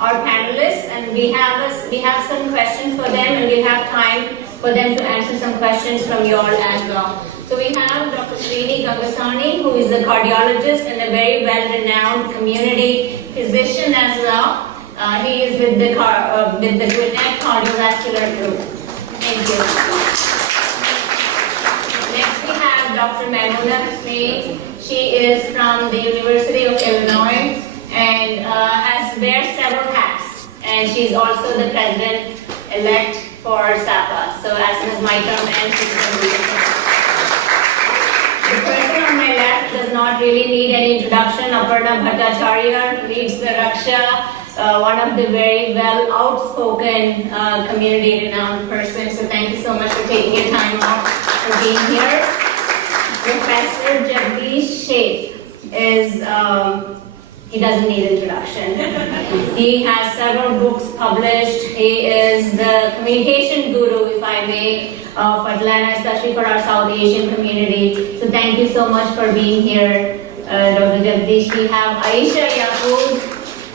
our panelists, and we have some questions for them, and we'll have time for them to answer some questions from you all as well. So we have Dr. Srini Gangasani, who is a cardiologist and a very well-renowned community physician as well. He is with the Gwinnett Cardiovascular Group. Thank you. Next we have Dr. Maimuna Hasnain. She is from the University of Illinois and wears several hats. And she's also the president-elect for SAPA. So as soon as my term ends, she's going to be the person on my left does not really need any introduction. Aparna Bhattacharya leads the Raksha. One of the very well outspoken community renowned persons. So thank you so much for taking your time off for being here. Professor Jagdish Sheth is, he doesn't need introduction. He has several books published. He is the communication guru, if I may, of Atlanta, especially for our South Asian community. So thank you so much for being here, Dr. Jagdish. We have Aisha Yaqub,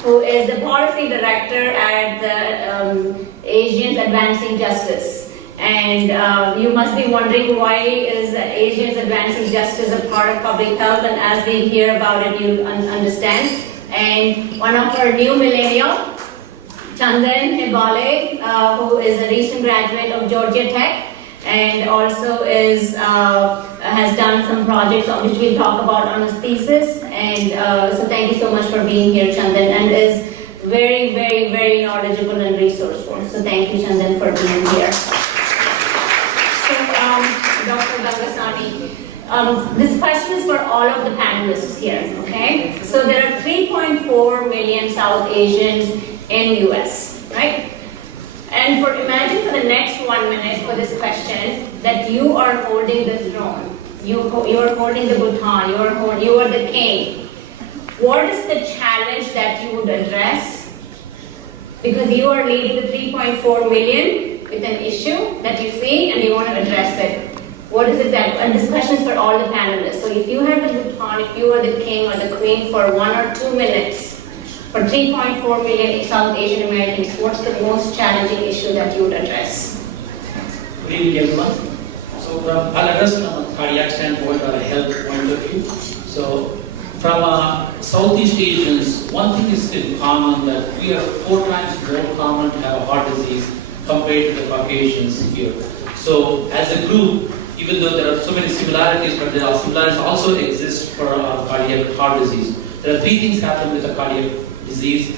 who is the policy director at the Asians Advancing Justice. And you must be wondering, why is Asians Advancing Justice a part of public health? And as we hear about it, you'll understand. And one of our new millennial, Chandan Hebale, who is a recent graduate of Georgia Tech, and also has done some projects on which we'll talk about on his thesis. And so thank you so much for being here, Chandan, and is very, very, very knowledgeable and resourceful. So thank you, Chandan, for being here. So Dr. Gangasani, this question is for all of the panelists here, okay? So there are 3.4 million South Asians in US, right? And imagine for the next 1 minute for this question that you are holding the throne. You are holding the baton. You are the king. What is the challenge that you would address? Because you are leading the 3.4 million with an issue that you see and you want to address it. What is it that, and this question is for all the panelists. So if you had the baton, if you are the king or the queen for 1 or 2 minutes, for 3.4 million South Asian Americans, what's the most challenging issue that you would address? Good evening, everyone. So I'll address from a cardiac standpoint or a health point of view. So from Southeast Asians, one thing is still common, that we are 4 times more common to have a heart disease compared to the Caucasians here. So as a group, even though there are so many similarities, but there are similarities also exist for cardiac heart disease. There are 3 things happen with the cardiac disease.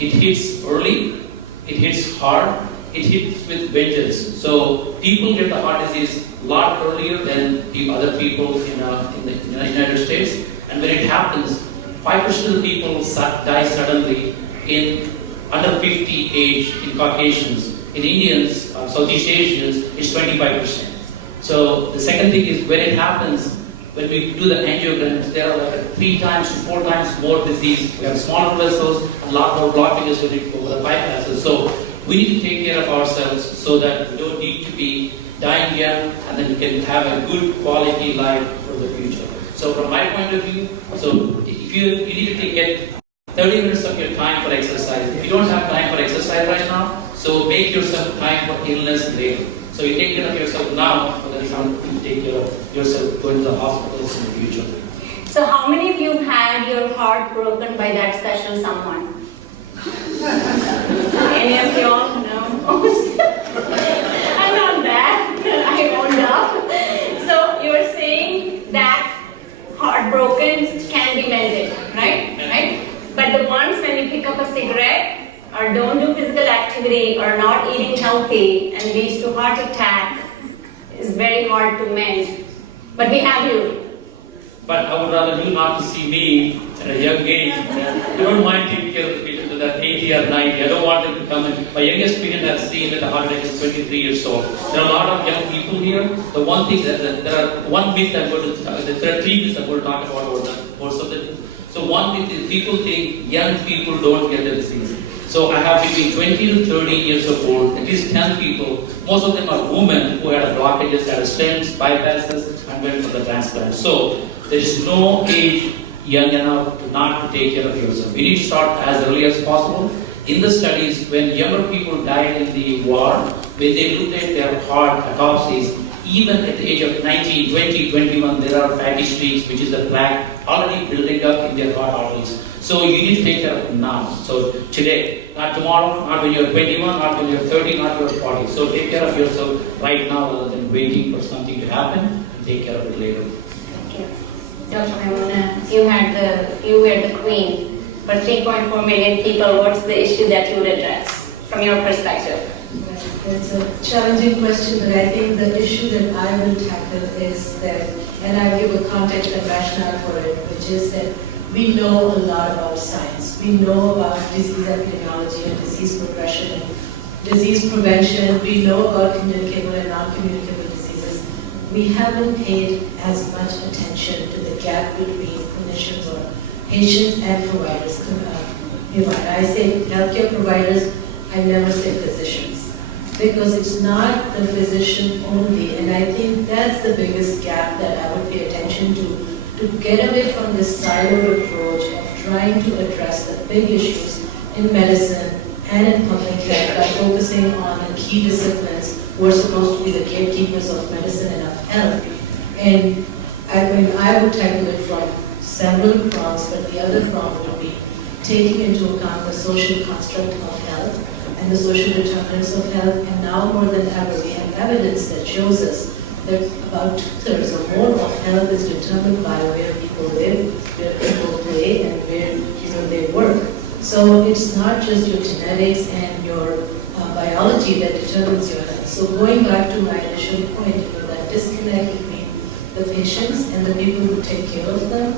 It hits early, it hits hard, it hits with vengeance. So people get the heart disease a lot earlier than the other people in the United States. And when it happens, 5% of the people die suddenly in under 50 age in Caucasians. In Indians, Southeast Asians, it's 25%. So the second thing is, when it happens, when we do the angiograms, there are like 3 times to 4 times more disease. We have smaller vessels, a lot more blockages over the bypasses. So we need to take care of ourselves so that we don't need to be dying young, and then we can have a good quality life for the future. So from my point of view, so if you need to get 30 minutes of your time for exercise. If you don't have time for exercise right now, so make yourself time for illness later. So you take care of yourself now, so that you can take care of yourself going to the hospitals in the future. So how many of you had your heart broken by that special someone? Any of you all? No? I'm not bad. I owned up. So you're saying that heartbroken can be mended, right? Right? But the ones when you pick up a cigarette, or don't do physical activity, or not eating healthy and leads to heart attack, is very hard to mend. But we have you. But I would rather you not to see me at a young age. I don't mind taking care of the patient to that 80 or 90. I don't want them to come in. My youngest patient I've seen with a heart attack is 23 years old. There are a lot of young people here. The one thing that there are 1 myth I'm going to there are 3 myths I'm going to talk about over the course of the. So one myth is people think young people don't get the disease. So I have between 20 to 30 years of old, at least 10 people. Most of them are women who had blockages, had stents, bypasses, and went for the transplant. So there is no age young enough to not to take care of yourself. We need to start as early as possible. In the studies, when younger people died in the war, when they looked at their heart autopsies, even at the age of 19, 20, 21, there are fatty streaks, which is a plaque already building up in their heart arteries. So you need to take care of it now. So today, not tomorrow, not when you're 21, not when you're 30, not when you're 40. So take care of yourself right now rather than waiting for something to happen and take care of it later. Thank you. Dr. Maimuna, you were the queen. For 3.4 million people, what's the issue that you would address from your perspective? It's a challenging question, but I think the issue that I will tackle is that, and I'll give a context and rationale for it, which is that we know a lot about science. We know about disease epidemiology and disease progression and disease prevention. We know about communicable and non-communicable diseases. We haven't paid as much attention to the gap between clinicians or patients and providers. I say healthcare providers, I never say physicians, because it's not the physician only, and I think that's the biggest gap that I would pay attention to get away from this siloed approach of trying to address the big issues in medicine and in public health by focusing on the key disciplines who are supposed to be the gatekeepers of medicine and of health. And I would tackle it from several prongs, but the other prong would be taking into account the social construct of health and the social determinants of health. And now more than ever, we have evidence that shows us that about 2/3 or more of health is determined by where people live, where people play, and where they work. So it's not just your genetics and your biology that determines your health. So going back to my initial point, that disconnect between the patients and the people who take care of them.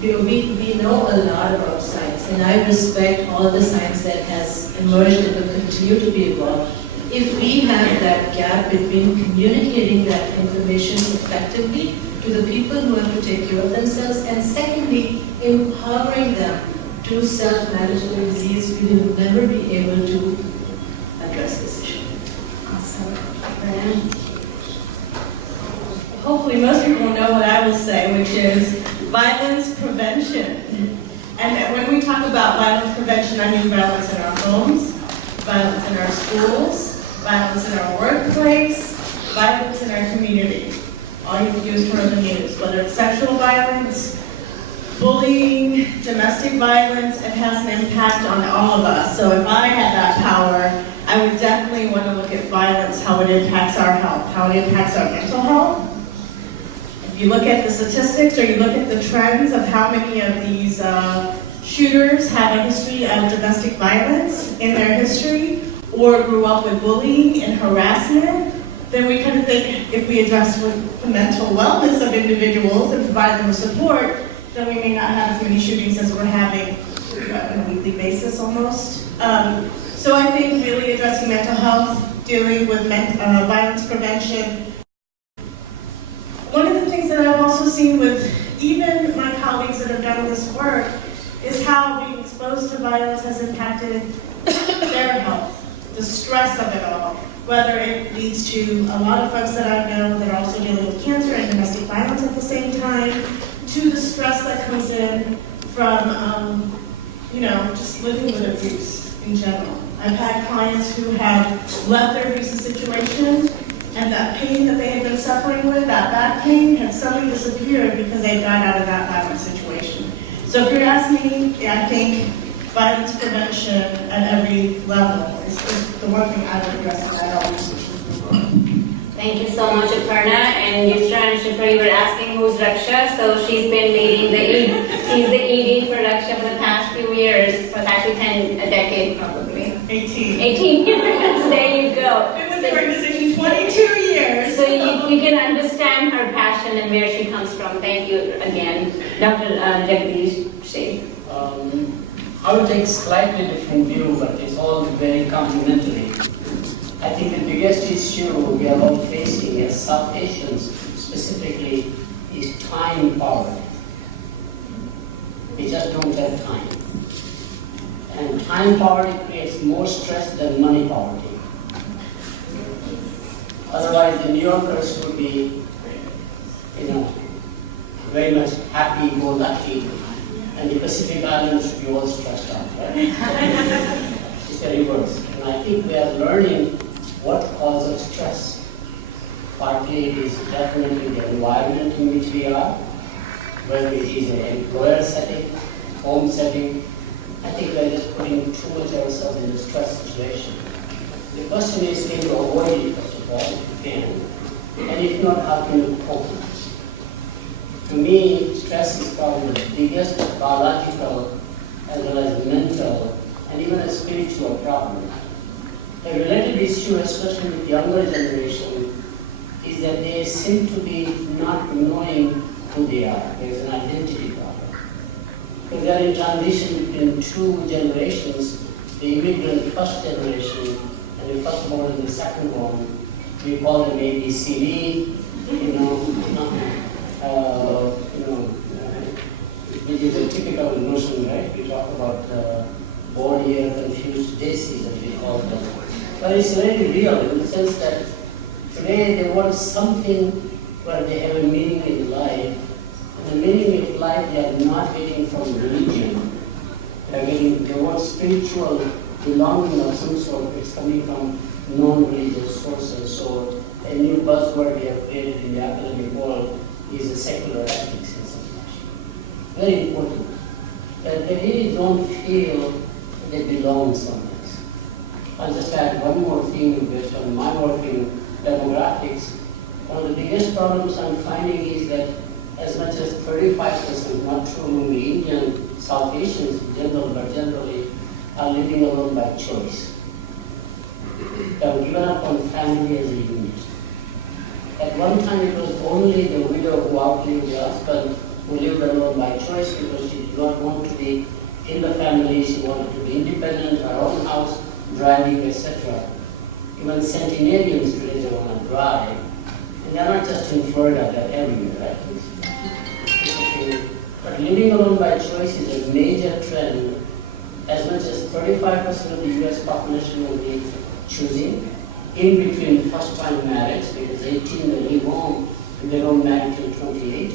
We know a lot about science, and I respect all the science that has emerged and will continue to be evolved. If we have that gap between communicating that information effectively to the people who have to take care of themselves, and secondly, empowering them to self-manage their disease, we will never be able to address this issue. Awesome. Brian? Hopefully most people know what I will say, which is violence prevention. And when we talk about violence prevention, I mean violence in our homes, violence in our schools, violence in our workplace, violence in our community. All you have to do is turn on the news, whether it's sexual violence, bullying, domestic violence, it has an impact on all of us. So if I had that power, I would definitely want to look at violence, how it impacts our health, how it impacts our mental health. If you look at the statistics or you look at the trends of how many of these shooters have a history of domestic violence in their history or grew up with bullying and harassment, then we kind of think if we address the mental wellness of individuals and provide them with support, then we may not have as many shootings as we're having on a weekly basis almost. So I think really addressing mental health, dealing with violence prevention. One of the things that I've also seen with even my colleagues that have done this work is how being exposed to violence has impacted their health, the stress of it all, whether it leads to a lot of folks that I know that are also dealing with cancer and domestic violence at the same time, to the stress that comes in from, just living with abuse in general. I've had clients who have left their abusive situation, and that pain that they had been suffering with, that back pain, had suddenly disappeared because they got out of that violent situation. So if you're asking me, I think violence prevention at every level is the one thing I would address that I always push for. Thank you so much, Aparna. And Yusra and Shifra, you were asking who's Raksha. So she's been leading the ED. She's the ED for Raksha for the past few years. It was actually a decade probably. 18. 18 years. There you go. Been with the organization 22 years. So you can understand her passion and where she comes from. Thank you again, Dr. Jagdish Sheikh. I will take a slightly different view, but it's all very complementary. I think the biggest issue we are all facing as South Asians specifically is time poverty. We just don't have time. And time poverty creates more stress than money poverty. Otherwise, the New Yorkers would be, very much happy-go-lucky, and the Pacific Islands would be all stressed out, right? the reverse. And I think we are learning what causes stress. Partly it is definitely the environment in which we are, whether it is an employer setting, home setting. I think we are just putting too much of ourselves in a stress situation. The question is, can you avoid it, first of all, if you can? And if not, how can you cope? To me, stress is probably the biggest biological as well as mental and even a spiritual problem. A related issue, especially with younger generation, is that they seem to be not knowing who they are. There's an identity problem. Because they are in transition between two generations, the immigrant first generation and the first born and the second born. We call them ABCD, which is a typical notion, right? We talk about born year confused daisies, as we call them. But it's very real in the sense that today they want something where they have a meaning in life. And the meaning of life they are not getting from religion. They want spiritual belonging of some sort. It's coming from non-religious sources. So a new buzzword we have created in the academic world is a secular ethics in some fashion. Very important. That they really don't feel they belong somewhere. I'll just add one more thing based on my work in demographics. One of the biggest problems I'm finding is that as much as 35%, not true among the Indian, South Asians in general, but generally, are living alone by choice. They have given up on family as a unit. At one time it was only the widow who outlived the husband who lived alone by choice because she did not want to be in the family, she wanted to be independent, her own house, driving, etc. Even centenarians today they want to drive. And they're not just in Florida, they're everywhere, right? But living alone by choice is a major trend. As much as 35% of the US population will be choosing in between first-time marriage, because 18 they leave home and they don't marry till 28.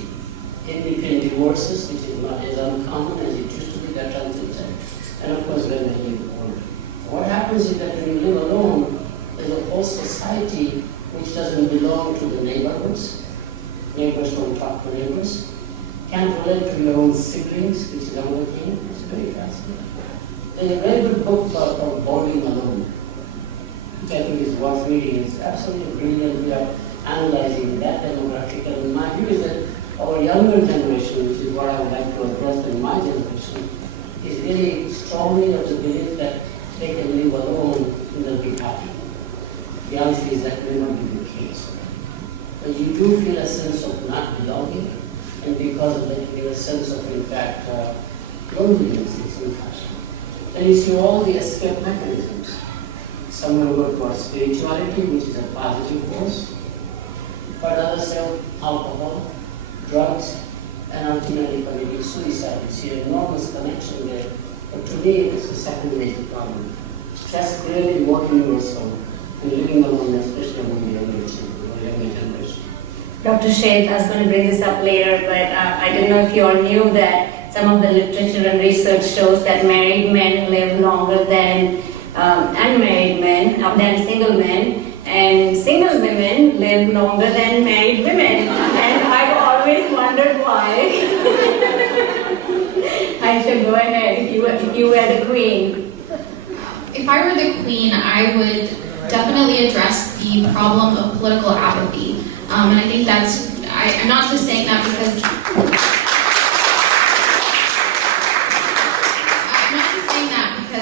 In between divorces, which is not as uncommon as it used to be, that transition. And of course, when they live alone. What happens is that when you live alone, there's a whole society which doesn't belong to the neighborhoods. Neighbors don't talk to neighbors. Can't relate to your own siblings, which is another thing. It's very fascinating. There's a very good book called Boarding Alone, which I think is worth reading. It's absolutely brilliant. We are analyzing that demographic. And my view is that our younger generation, which is what I would like to address in my generation, is really strongly of the belief that they can live alone and they'll be happy. The reality is that may not be the case. But you do feel a sense of not belonging, and because of that, you feel a sense of, in fact, loneliness in some fashion. Then you see all the escape mechanisms. Some will go towards spirituality, which is a positive force, but others say alcohol, drugs, and ultimately committing suicide. You see an enormous connection there. But to me, it's the second major problem. Stress clearly more universal, and living alone, especially among the younger generation. Dr. Sheth, I was going to bring this up later, but I don't know if you all knew that some of the literature and research shows that married men live longer than unmarried men, than single men, and single women live longer than married women. And I've always wondered why. I should go ahead if you were the queen. If I were the queen, I would definitely address the problem of political apathy. And I think I'm not just saying that because,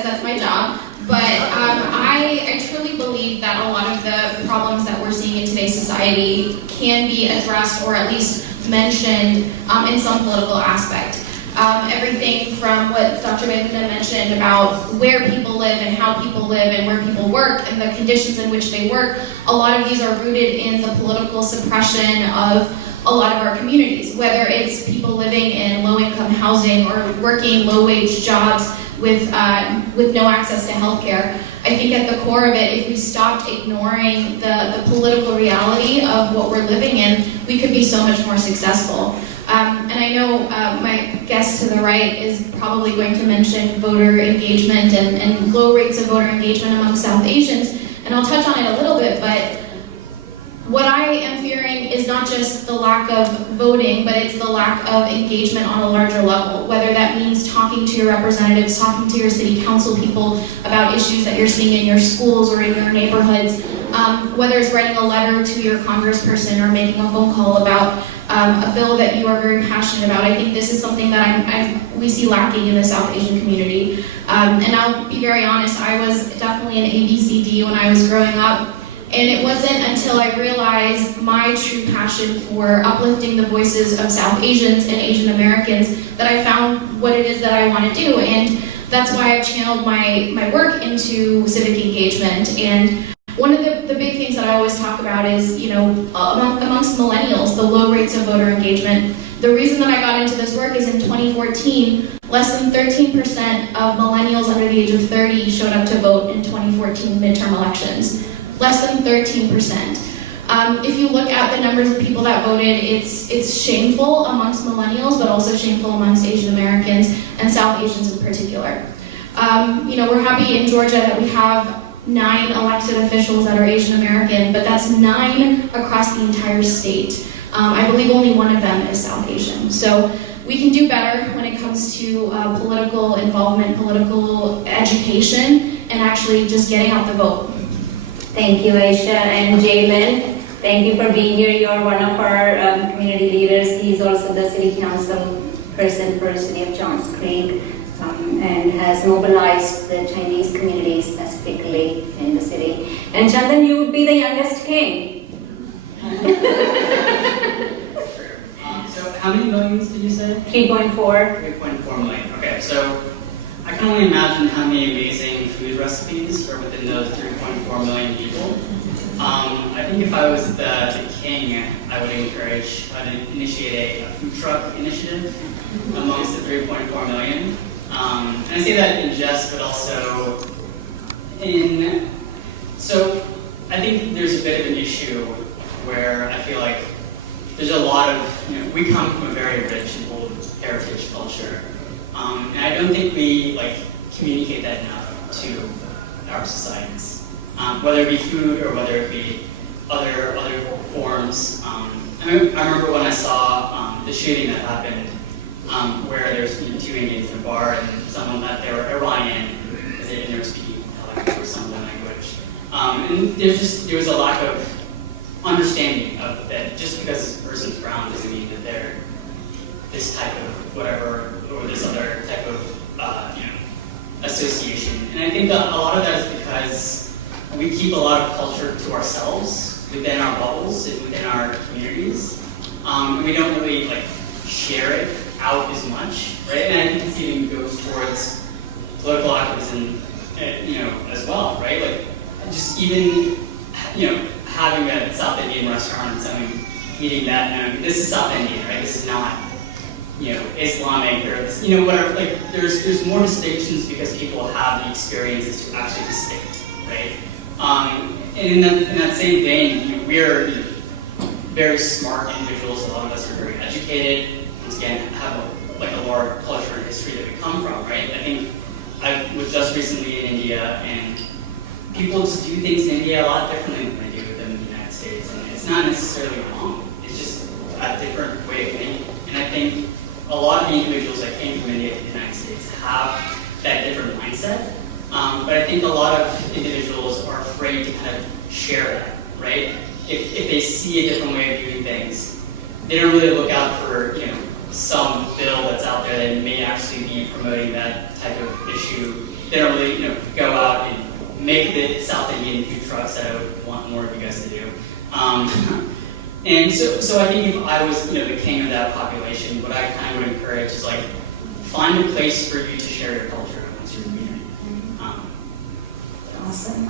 that's my job, but I truly believe that a lot of the problems that we're seeing in today's society can be addressed or at least mentioned in some political aspect. Everything from what Dr. Vandana mentioned about where people live and how people live and where people work and the conditions in which they work, a lot of these are rooted in the political suppression of a lot of our communities, whether it's people living in low-income housing or working low-wage jobs with no access to healthcare. I think at the core of it, if we stopped ignoring the political reality of what we're living in, we could be so much more successful. And and I know my guest to the right is probably going to mention voter engagement and low rates of voter engagement among South Asians, and I'll touch on it a little bit, but what I am fearing is not just the lack of voting, but it's the lack of engagement on a larger level, whether that means talking to your representatives, talking to your city council people about issues that you're seeing in your schools or in your neighborhoods, whether it's writing a letter to your congressperson or making a phone call about a bill that you are very passionate about. I think this is something that we see lacking in the South Asian community. And I'll be very honest, I was definitely an ABCD when I was growing up. And it wasn't until I realized my true passion for uplifting the voices of South Asians and Asian Americans that I found what it is that I want to do. And that's why I've channeled my work into civic engagement. And one of the big things that I always talk about is, you know, amongst millennials, the low rates of voter engagement. The reason that I got into this work is in 2014, less than 13% of millennials under the age of 30 showed up to vote in 2014 midterm elections. Less than 13%. If you look at the numbers of people that voted, it's shameful amongst millennials, but also shameful amongst Asian Americans and South Asians in particular. You know, we're happy in Georgia that we have 9 elected officials that are Asian American, but that's 9 across the entire state. I believe only one of them is South Asian. So we can do better when it comes to political involvement, political education, and actually just getting out the vote. Thank you, Aisha. And Jalen, thank you for being here. You're one of our community leaders. He's also the city council person for the city of Johns Creek and has mobilized the Chinese community specifically in the city. And Chandan, you would be the youngest king. So how many millions did you say? 3.4. 3.4 million. Okay, so I can only imagine how many amazing food recipes are within those 3.4 million people. I think if I was the king, I'd initiate a food truck initiative amongst the 3.4 million. And I say that in jest, but also so I think there's a bit of an issue where I feel like there's a lot of, you know, we come from a very rich and old heritage culture. And I don't think we communicate that enough to our societies, whether it be food or whether it be other forms. I remember when I saw the shooting that happened, where there's 2 Indians in a bar and someone that they were Iranian and they were speaking or some language, and there was a lack of understanding of that. Just because this person's brown doesn't mean that they're this type of whatever or this other type of association. And I think a lot of that is because we keep a lot of culture to ourselves within our bubbles and within our communities, and we don't really share it out as much, right? And I think this even goes towards political activism, as well, right? Just even having a South Indian restaurant and someone eating that, this is South Indian, right? This is not Islamic or this, whatever. There's more distinctions because people have the experiences to actually distinct, right? And in that same vein, we are very smart individuals. A lot of us are very educated. Once again, have a large culture and history that we come from, right? I think I was just recently in India, and people just do things in India a lot differently than they do them in the United States, and it's not necessarily wrong. It's just a different way of thinking. And I think a lot of the individuals that came from India to the United States have that different mindset. But I think a lot of individuals are afraid to kind of share that, right? If they see a different way of doing things, they don't really look out for, some bill that's out there that may actually be promoting that type of issue. They don't really, go out and make the South Indian food trucks that I would want more of you guys to do. And so I think if I was, the king of that population, what I kind of would encourage is find a place for you to share your culture amongst your community. Awesome.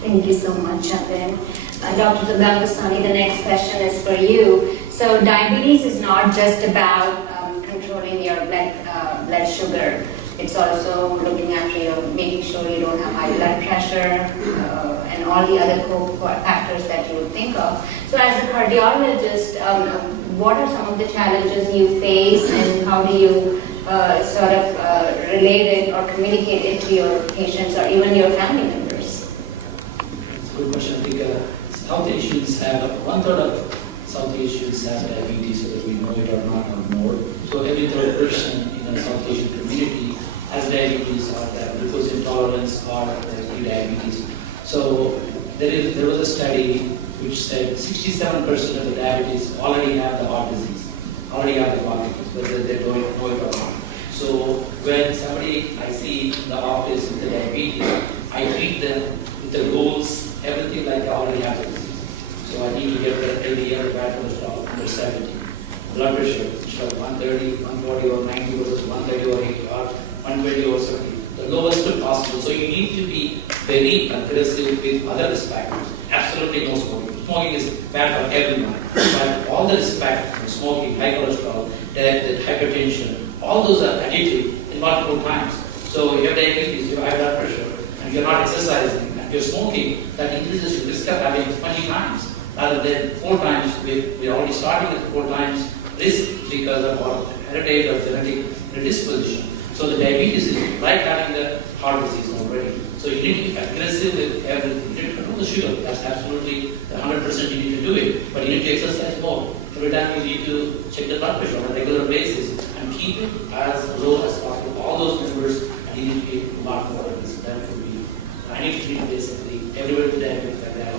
Thank you so much, Chandan. Dr. Gangusani, the next question is for you. So diabetes is not just about controlling your blood sugar. It's also looking after making sure you don't have high blood pressure and all the other factors that you would think of. So as a cardiologist, what are some of the challenges you face and how do you sort of relate it or communicate it to your patients or even your family members? It's a good question. I think South Asians have, 1/3 of South Asians have diabetes, whether we know it or not or more. So every third person in the South Asian community has diabetes or glucose intolerance or pre-diabetes. So there was a study which said 67% of the diabetes already have the heart disease, already have the Parkinson's, whether they don't know it or not. So when somebody I see in the office with the diabetes, I treat them with the goals, everything like I already have the disease. So I need to get the LDL, bad cholesterol under 70. Blood pressure, which are 130, 140 or 90 versus 130 or 80 or 120 or 70. The lowest possible. So you need to be very aggressive with other risk factors. Absolutely no smoking. Smoking is bad for everyone. But all the risk factors from smoking, high cholesterol, diabetes, hypertension, all those are additive in multiple times. So you have diabetes, you have high blood pressure, and you're not exercising, and you're smoking, that increases your risk of having 20 times. Rather than 4 times, we're already starting at 4 times risk because of our heritage or genetic predisposition. So the diabetes is like having the heart disease already. So you need to be aggressive with everything. You need to control the sugar. That's absolutely the 100% you need to do it. But you need to exercise more. Every time you need to check the blood pressure on a regular basis and keep it as low as possible. All those numbers, and you need to be a lot more of this. That would be, I need to treat basically everywhere with diabetes like that.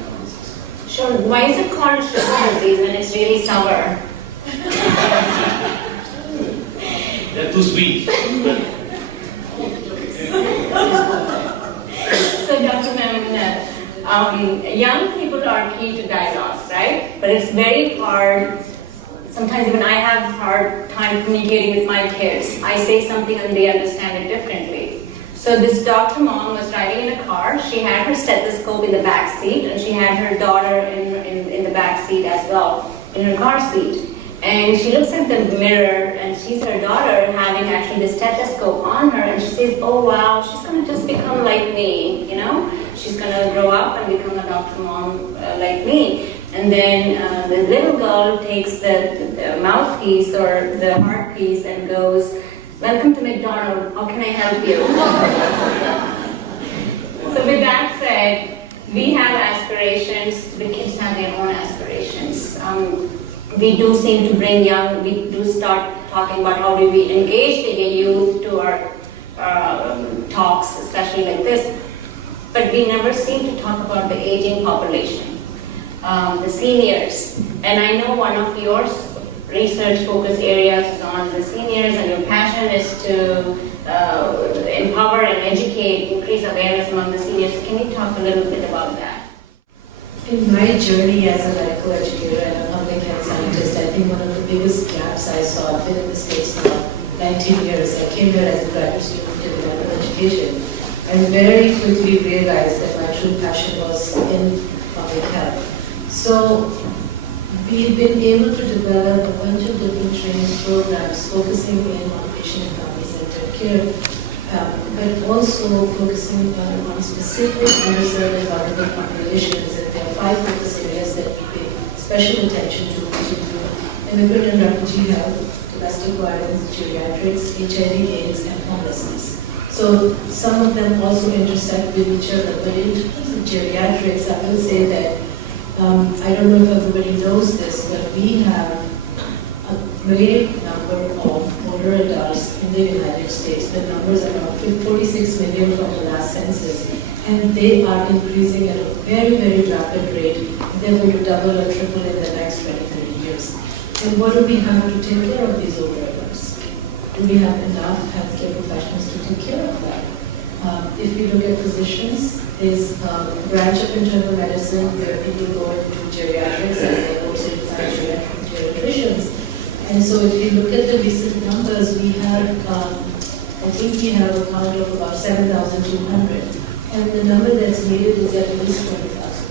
Sure. Why is it called sugar disease when it's really sour? They're too sweet. So, Dr. Mehmet, young people are key to diet loss, right? But it's very hard. Sometimes even I have a hard time communicating with my kids. I say something and they understand it differently. So this Dr. Mom was riding in a car. She had her stethoscope in the back seat, and she had her daughter in the back seat as well, in her car seat. And she looks at the mirror, and sees her daughter having actually the stethoscope on her, and she says, "Oh wow, she's gonna just become like me, you know? She's gonna grow up and become a Dr. Mom like me." And then the little girl takes the mouthpiece or the heart piece and goes, "Welcome to McDonald's, how can I help you?" So with that said, we have aspirations, the kids have their own aspirations. We do seem to bring we do start talking about how do we engage the youth to our talks, especially like this. But we never seem to talk about the aging population, the seniors. And I know one of your research focus areas is on the seniors, and your passion is to empower and educate, increase awareness among the seniors. Can you talk a little bit about that? In my journey as a medical educator and a public health scientist, I think one of the biggest gaps I saw, I've been in the States now 19 years. I came here as a graduate student in medical education and very quickly realized that my true passion was in public health. So we've been able to develop a bunch of different training programs focusing in on patient and family-centered care, but also focusing on specific underserved and vulnerable populations. And there are 5 focus areas that we pay special attention to, which include immigrant and refugee health, domestic violence, geriatrics, HIV/AIDS, and homelessness. So some of them also intersect with each other, but in terms of geriatrics, I will say that I don't know if everybody knows this, but we have a great number of older adults in the United States. The numbers are around 46 million from the last census, and they are increasing at a very, very rapid rate. They're going to double or triple in the next 20-30 years. And what do we have to take care of these older adults? Do we have enough healthcare professionals to take care of that? If you look at physicians, there's a branch of internal medicine where people go into geriatrics and they also define geriatricians. And so if you look at the recent numbers, we have, I think we have a count of about 7,200. And the number that's needed is at least 20,000.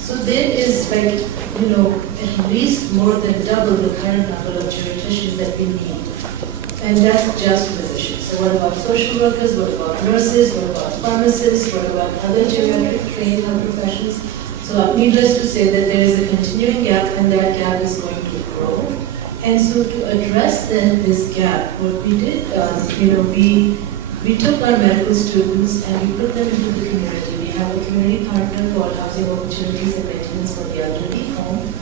So there is like, at least more than double the current number of geriatricians that we need. And that's just physicians. So what about social workers? What about nurses? What about pharmacists? What about other geriatric trained health professions? So needless to say that there is a continuing gap, and that gap is going to grow. And so to address this gap, what we did, we took our medical students and we put them into the community. We have a community partner called Housing Opportunities and Maintenance for the Elderly Home.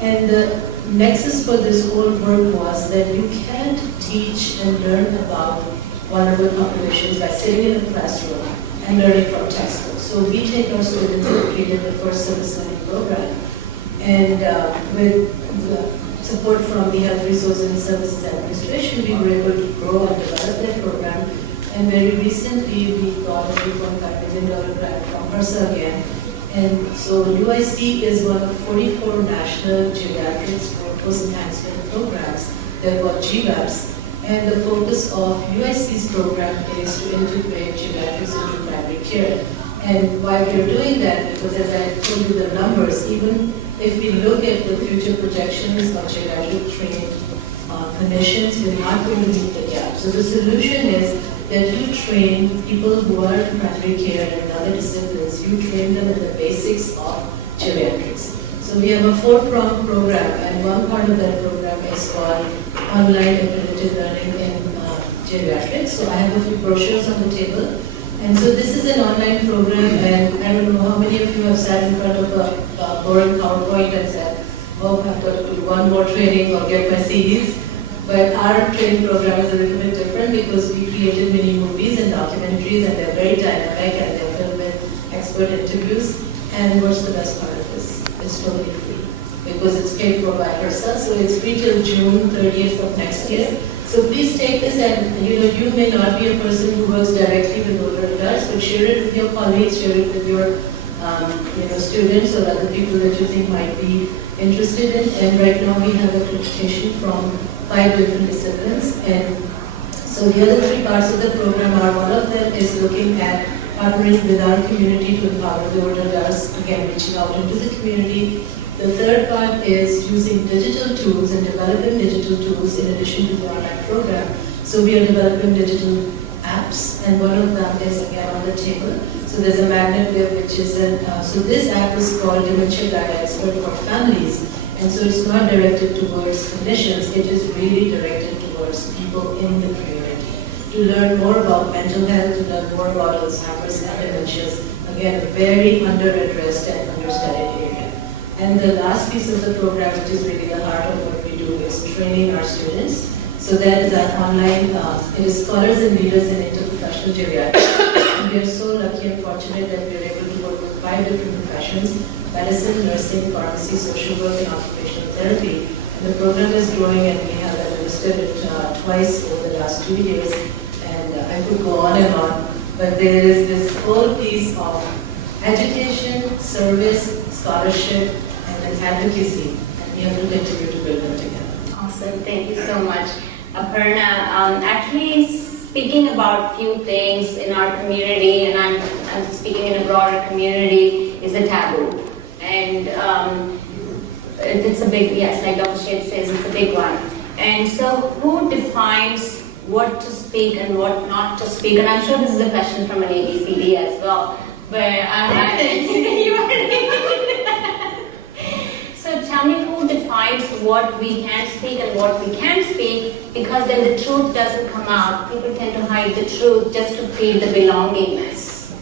And the nexus for this whole work was that you can't teach and learn about vulnerable populations by sitting in a classroom and learning from textbooks. So we take our students and created the first service learning program. And with the support from the Health Resources and Services Administration, we were able to grow and develop that program. And very recently, we got a $3.5 million grant from HRSA again. And so UIC is one of 44 national geriatrics workforce enhancement programs. They're called GWAPs. And the focus of UIC's program is to integrate geriatrics into primary care. And why we're doing that, because as I told you the numbers, even if we look at the future projections of geriatric trained clinicians, we're not going to meet the gap. So the solution is that you train people who are in primary care and in other disciplines, you train them in the basics of geriatrics. So we have a 4-pronged program, and one part of that program is called online accredited learning in geriatrics. So I have a few brochures on the table. And so this is an online program, and I don't know how many of you have sat in front of a boring PowerPoint and said, oh, I've got to do one more training or get my CDs. But our training program is a little bit different because we created mini movies and documentaries, and they're very dynamic and they're filled with expert interviews. And what's the best part of this? It's totally free because it's paid for by HRSA. So it's free till June 30th of next year. So please take this, and you may not be a person who works directly with older adults, but share it with your colleagues, share it with your students or other people that you think might be interested in. And right now we have accreditation from 5 different disciplines. And so the other 3 parts of the program are, one of them is looking at partnering with our community to empower the older adults, again reaching out into the community. The third part is using digital tools and developing digital tools in addition to the online program. So we are developing digital apps, and one of them is again on the table. So there's a magnet web, which is so this app is called Dementia Guide Expert for Families. And so it's not directed towards clinicians, it is really directed towards people in the community to learn more about mental health, to learn more about Alzheimer's and dementias. Again, a very under-addressed and understudied area. And the last piece of the program, which is really the heart of what we do, is training our students. So that is our online, it is scholars and leaders in interprofessional geriatrics. And we are so lucky and fortunate that we are able to work with 5 different professions: medicine, nursing, pharmacy, social work, and occupational therapy. And the program is growing, and we have administered it twice over the last 2 years. And I could go on and on, but there is this whole piece of education, service, scholarship, and then advocacy, and we have to continue to build them together. Awesome, thank you so much. Aparna, actually speaking about few things in our community, and I'm speaking in a broader community, is a taboo. And it's a big, yes, like Dr. Sheth says, it's a big one. And so who defines what to speak and what not to speak? And I'm sure this is a question from an ABCD as well. But so tell me, who defines what we can speak and what we can't speak, because then the truth doesn't come out. People tend to hide the truth just to feel the belongingness.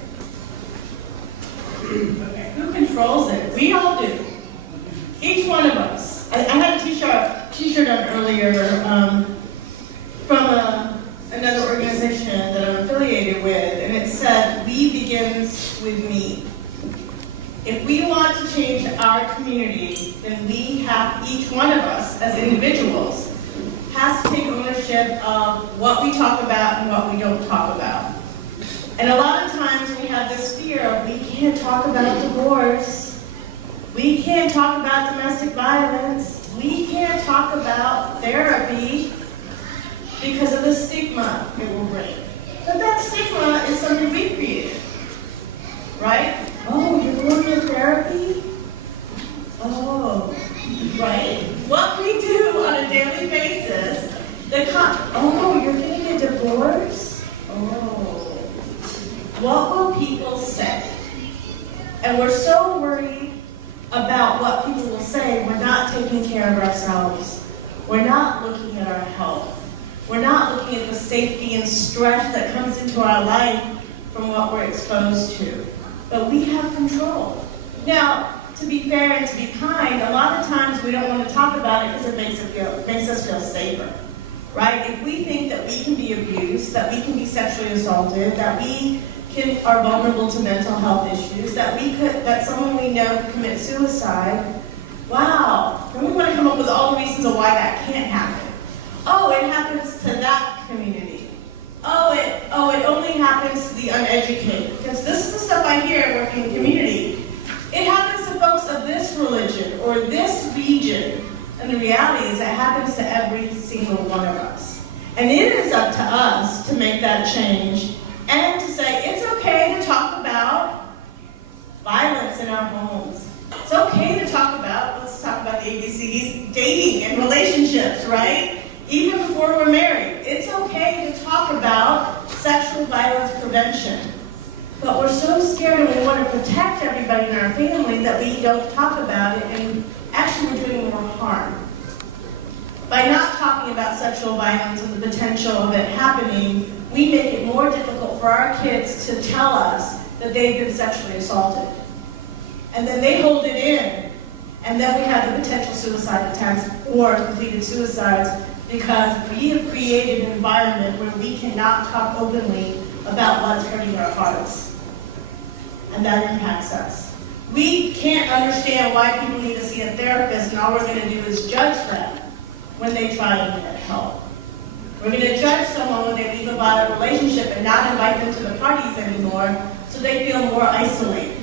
Okay, who controls it? We all do. Each one of us. I had a t-shirt on earlier from another organization that I'm affiliated with, and it said, "We begins with me." If we want to change our community, then we have, each one of us as individuals, has to take ownership of what we talk about and what we don't talk about. And a lot of times we have this fear of, we can't talk about divorce, we can't talk about domestic violence, we can't talk about therapy because of the stigma it will bring. But that stigma is something we created, right? Oh, you're going to therapy? Oh, right? What we do on a daily basis, oh, And we're so worried about what people will say, we're not taking care of ourselves. We're not looking at our health. We're not looking at the safety and stress that comes into our life from what we're exposed to. But we have control. Now, to be fair and to be kind, a lot of times we don't want to talk about it because it makes us feel safer, right? If we think that we can be abused, that we can be sexually assaulted, that we are vulnerable to mental health issues, that someone we know could commit suicide, wow, then we want to come up with all the reasons of why that can't happen. Oh, it happens to that community. Oh, it only happens to the uneducated. Because this is the stuff I hear working in community. It happens to folks of this religion or this region. And the reality is it happens to every single one of us. And it is up to us to make that change and to say it's okay to talk about violence in our homes. It's okay to talk about, let's talk about the ABCs, dating and relationships, right? Even before we're married. It's okay to talk about sexual violence prevention. But we're so scared and we want to protect everybody in our family that we don't talk about it, and actually we're doing more harm. By not talking about sexual violence and the potential of it happening, we make it more difficult for our kids to tell us that they've been sexually assaulted. And then they hold it in, and then we have the potential suicide attempts or completed suicides because we have created an environment where we cannot talk openly about what's hurting our hearts. And that impacts us. We can't understand why people need to see a therapist, and all we're going to do is judge them when they try and get help. We're going to judge someone when they leave a violent relationship and not invite them to the parties anymore so they feel more isolated.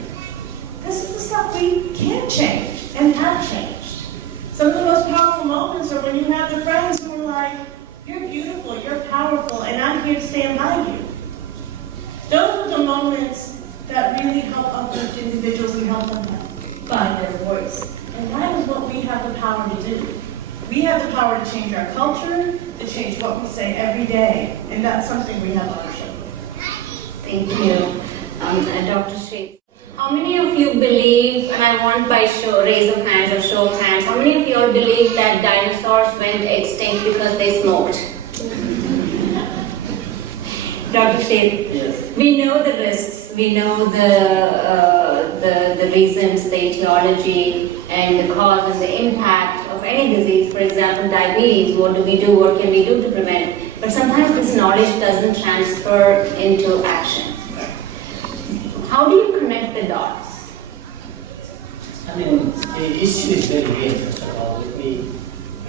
This is the stuff we can change and have changed. Some of the most powerful moments are when you have the friends who are like, you're beautiful, you're powerful, and I'm here to stand by you. Those are the moments that really help uplift individuals and help them find their voice. And that is what we have the power to do. We have the power to change our culture, to change what we say every day, and that's something we have ownership of. Thank you. Dr. Shades. How many of you believe, and I want by raise of hands or show of hands, how many of you all believe that dinosaurs went extinct because they smoked? Dr. Shades? Yes. We know the risks, we know the reasons, the etiology, and the cause and the impact of any disease. For example, diabetes, what do we do, what can we do to prevent it? But sometimes this knowledge doesn't transfer into action. How do you connect the dots? I mean, the issue is very real, first of all. Let me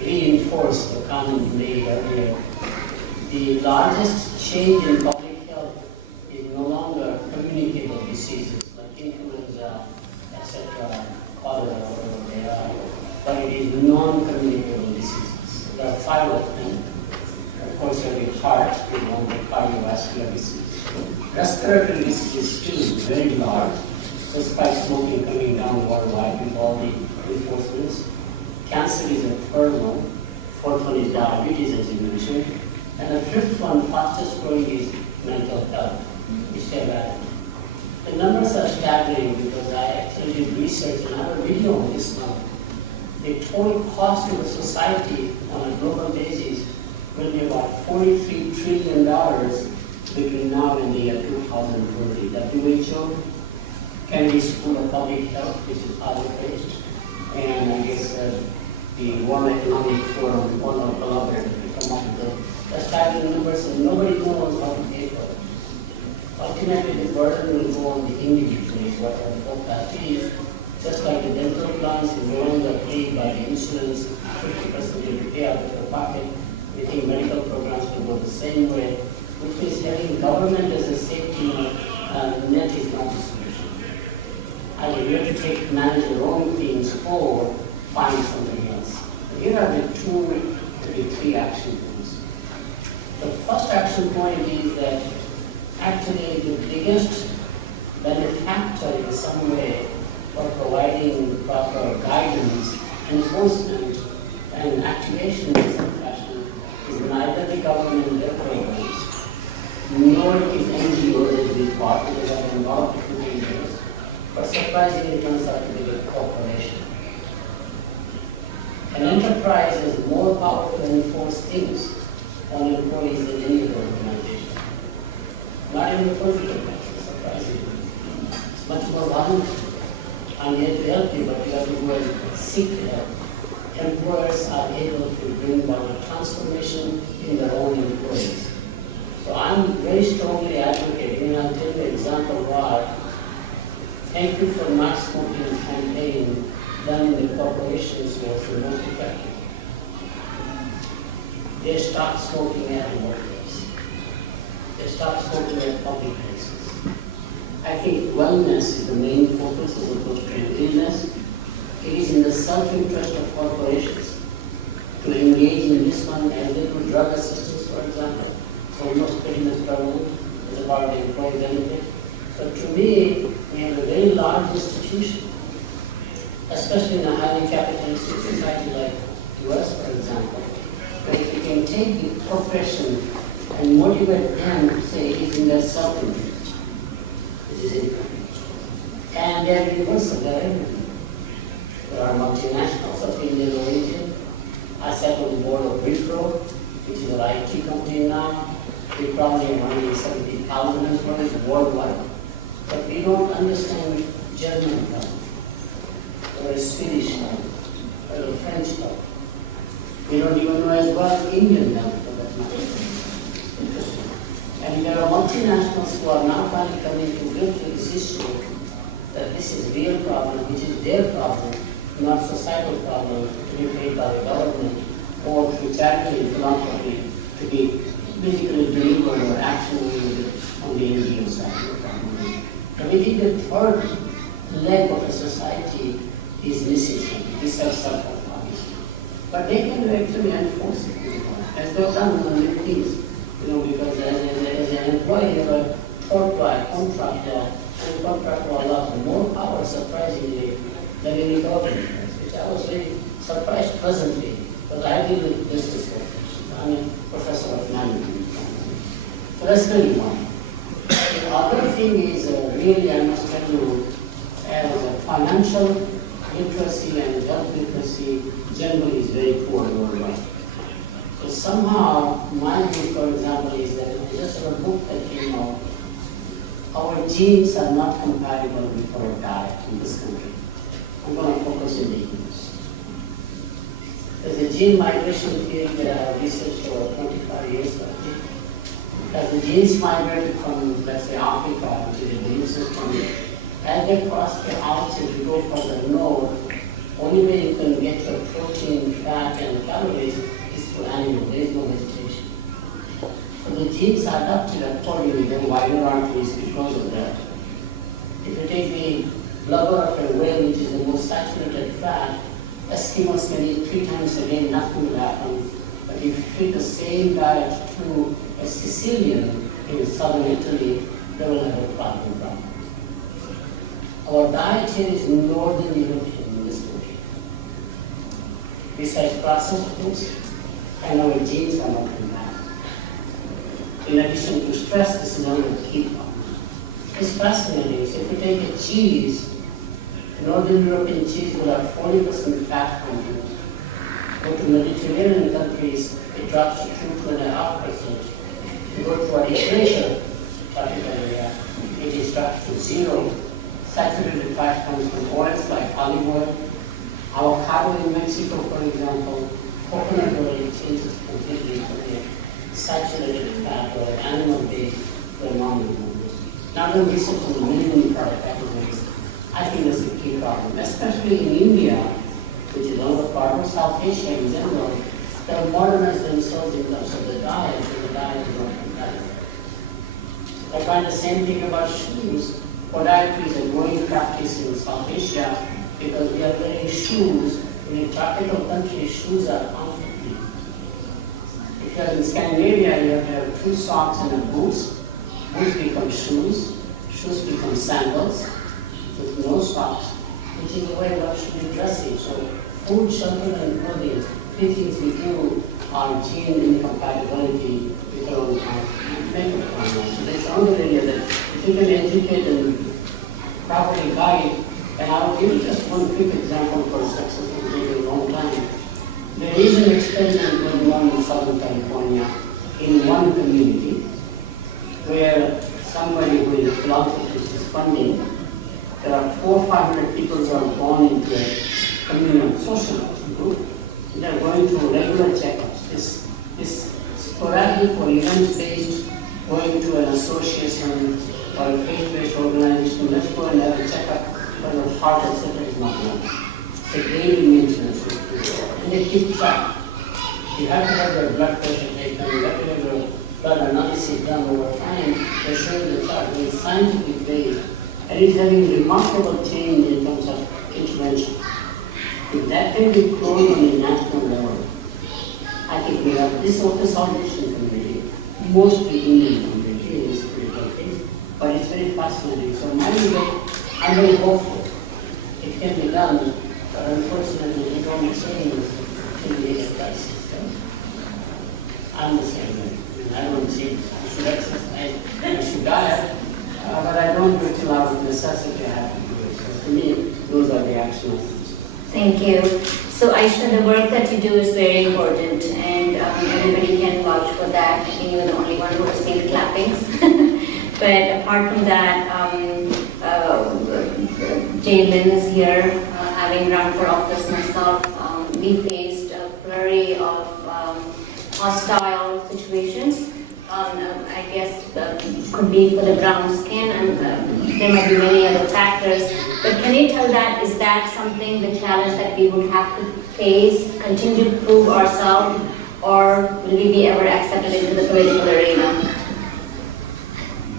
reinforce the comment made earlier. The largest change in public health is no longer communicable diseases like influenza, etc., cholera, whatever they are, but it is non-communicable diseases. There are 5 of them. Of course, there will be heart, we want the cardiovascular disease. Respiratory disease is still very large, despite smoking coming down worldwide with all the enforcements. Cancer is a 3rd one. 4th one is diabetes, as you mentioned. And the 5th one, fastest growing, is mental health, which they have. The numbers are staggering because I actually did research and I have a video on this now. The total cost to the society on a global basis will be about $43 trillion between now and the year 2020. WHO, Kennedy School of Public Health, which is Harvard-based, and I guess the World Economic Forum, all are collaborated to come up with the staggering numbers, and nobody knows how to pay for it. Ultimately, the burden will go on the individual, is what our forecast is. Just like the dental plans is no longer paid by the insurance, 50% will be paid out of the pocket. We think medical programs will go the same way, which means having government as a safety net is not the solution. Either we have to manage our own things or find something else. Here are the 2 to 3 action points. The first action point is that actually the biggest benefactor in some way for providing proper guidance, enforcement, and activation in some fashion is neither the government and their programs, nor is NGOs as we thought, because I've been involved in 15 years, but surprisingly it turns out to be a corporation. An enterprise has more power to enforce things on employees than any other organization. Not in the political sector, surprisingly. It's much more voluntary. I'm here to help you, but you have to go and seek help. Employers are able to bring about a transformation in their own employees. So I'm very strongly advocating, and I'll tell you an example why. Thank you for not smoking campaign done in the corporations was the most effective. They stopped smoking at the workplace. They stopped smoking at public places. I think wellness is the main focus as opposed to illness. It is in the self-interest of corporations to engage in this one as they do drug assistance, for example. It's almost pretty much government as a part of the employee benefit. So to me, we have a very large institution, especially in a highly capitalistic society like the US, for example, where if you can take the profession and motivate them to say it is in their self-interest, it is income. And they are universal, they are everything. There are multinationals of Indian origin. I sat on the board of Wipro, which is an IT company now. We probably have 170,000 employees worldwide. But we don't understand German health, or a Swedish health, or a French health. We don't even know as well Indian health for that matter. And there are multinationals who are now finally coming to grips with this issue that this is a real problem, which is their problem, not societal problem to be paid by the government or through charity and philanthropy to be basically delivered or actioned on the NGO side. And we think the third leg of a society is missing something. This has suffered, obviously. But they can actually enforce it, as they've done on many things. Because as an employee, you have a tort contract law, and contract law allows more power, surprisingly, than any government has, which I was very surprised pleasantly, because I deal with business corporations. I'm a professor of management. So that's really one. The other thing is, really, I must tell you, as a financial literacy and health literacy generally is very poor worldwide. So somehow, my view, for example, is that just a book that came out, our genes are not compatible with our diet in this country. I'm going to focus in the US. There's a gene migration theory that I have researched for 25 years. As the genes migrate from, let's say, Africa to the immune system, as they cross the altitude to go further north, only way you can get your protein, fat, and calories is through animal. There is no vegetation. So the genes are adapted accordingly, then wider arteries because of that. If you take the blubber of a whale, which is the most saturated fat, Eskimos can eat 3 times a day, nothing will happen. But if you feed the same diet to a Sicilian in southern Italy, they will have a problem. Our diet here is northern European in this country. Besides processed foods, and our genes are not compatible. In addition to stress, this is another key problem. It's fascinating. So if you take a cheese, Northern European cheese will have 40% fat content. Go to Mediterranean countries, it drops to 2.5%. You go to our equator, tropical area, it drops to 0. Saturated fat comes from oils like olive oil. Avocado in Mexico, for example, coconut oil changes completely from a saturated fat or animal-based to a non-animal-based. Now the research on the minimum product categories, I think that's a key problem, especially in India, which is another part of South Asia in general. They have modernized themselves in terms of the diet, and the diet is not compatible. I find the same thing about shoes. Podiatry is a growing practice in South Asia because we are wearing shoes. In tropical countries, shoes are constantly. Because in Scandinavia, you have to have 2 socks and a boots. Boots become shoes. Shoes become sandals. With no socks, which is the way one should be dressing. So food, shelter, and clothing, 3 things we do are gene incompatibility with our makeup. So that's another area that if you can educate and properly guide. And I'll give you just one quick example for success will take a long time. There is an experiment going on in Southern California in one community where somebody who is a philanthropist is funding. There are 400 or 500 people who are born into a communal social group. They are going through regular checkups. This sporadic or event-based, going to an association or a faith-based organization, let's go and have a checkup for the heart, etc. is not known. It's a daily maintenance. And they keep track. You have to have your blood pressure taken, you have to have your blood analysis done over time. They're showing the chart. It's scientific based. And it's having remarkable change in terms of intervention. If that can be closed on a national level, I think we have this Open Salvation Committee, mostly Indian community in this critical case, but it's very fascinating. So I'm very hopeful it can be done, but unfortunately we don't change in the crisis. I'm the same way. I don't change. I should exercise, I should diet, but I don't do it till out of necessity. I have to do it. So to me, those are the action items. Thank you. So Aisha, the work that you do is very important, and everybody can vouch for that. I think you're the only one who received clappings. But apart from that, Jay Lynn is here, having run for office myself. We faced a flurry of hostile situations. I guess could be for the brown skin, and there might be many other factors. But can you tell that, is that something, the challenge that we would have to face, continue to prove ourselves, or will we be ever accepted into the political arena?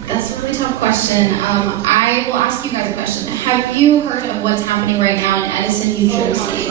That's a really tough question. I will ask you guys a question. Have you heard of what's happening right now in Edison, New Jersey?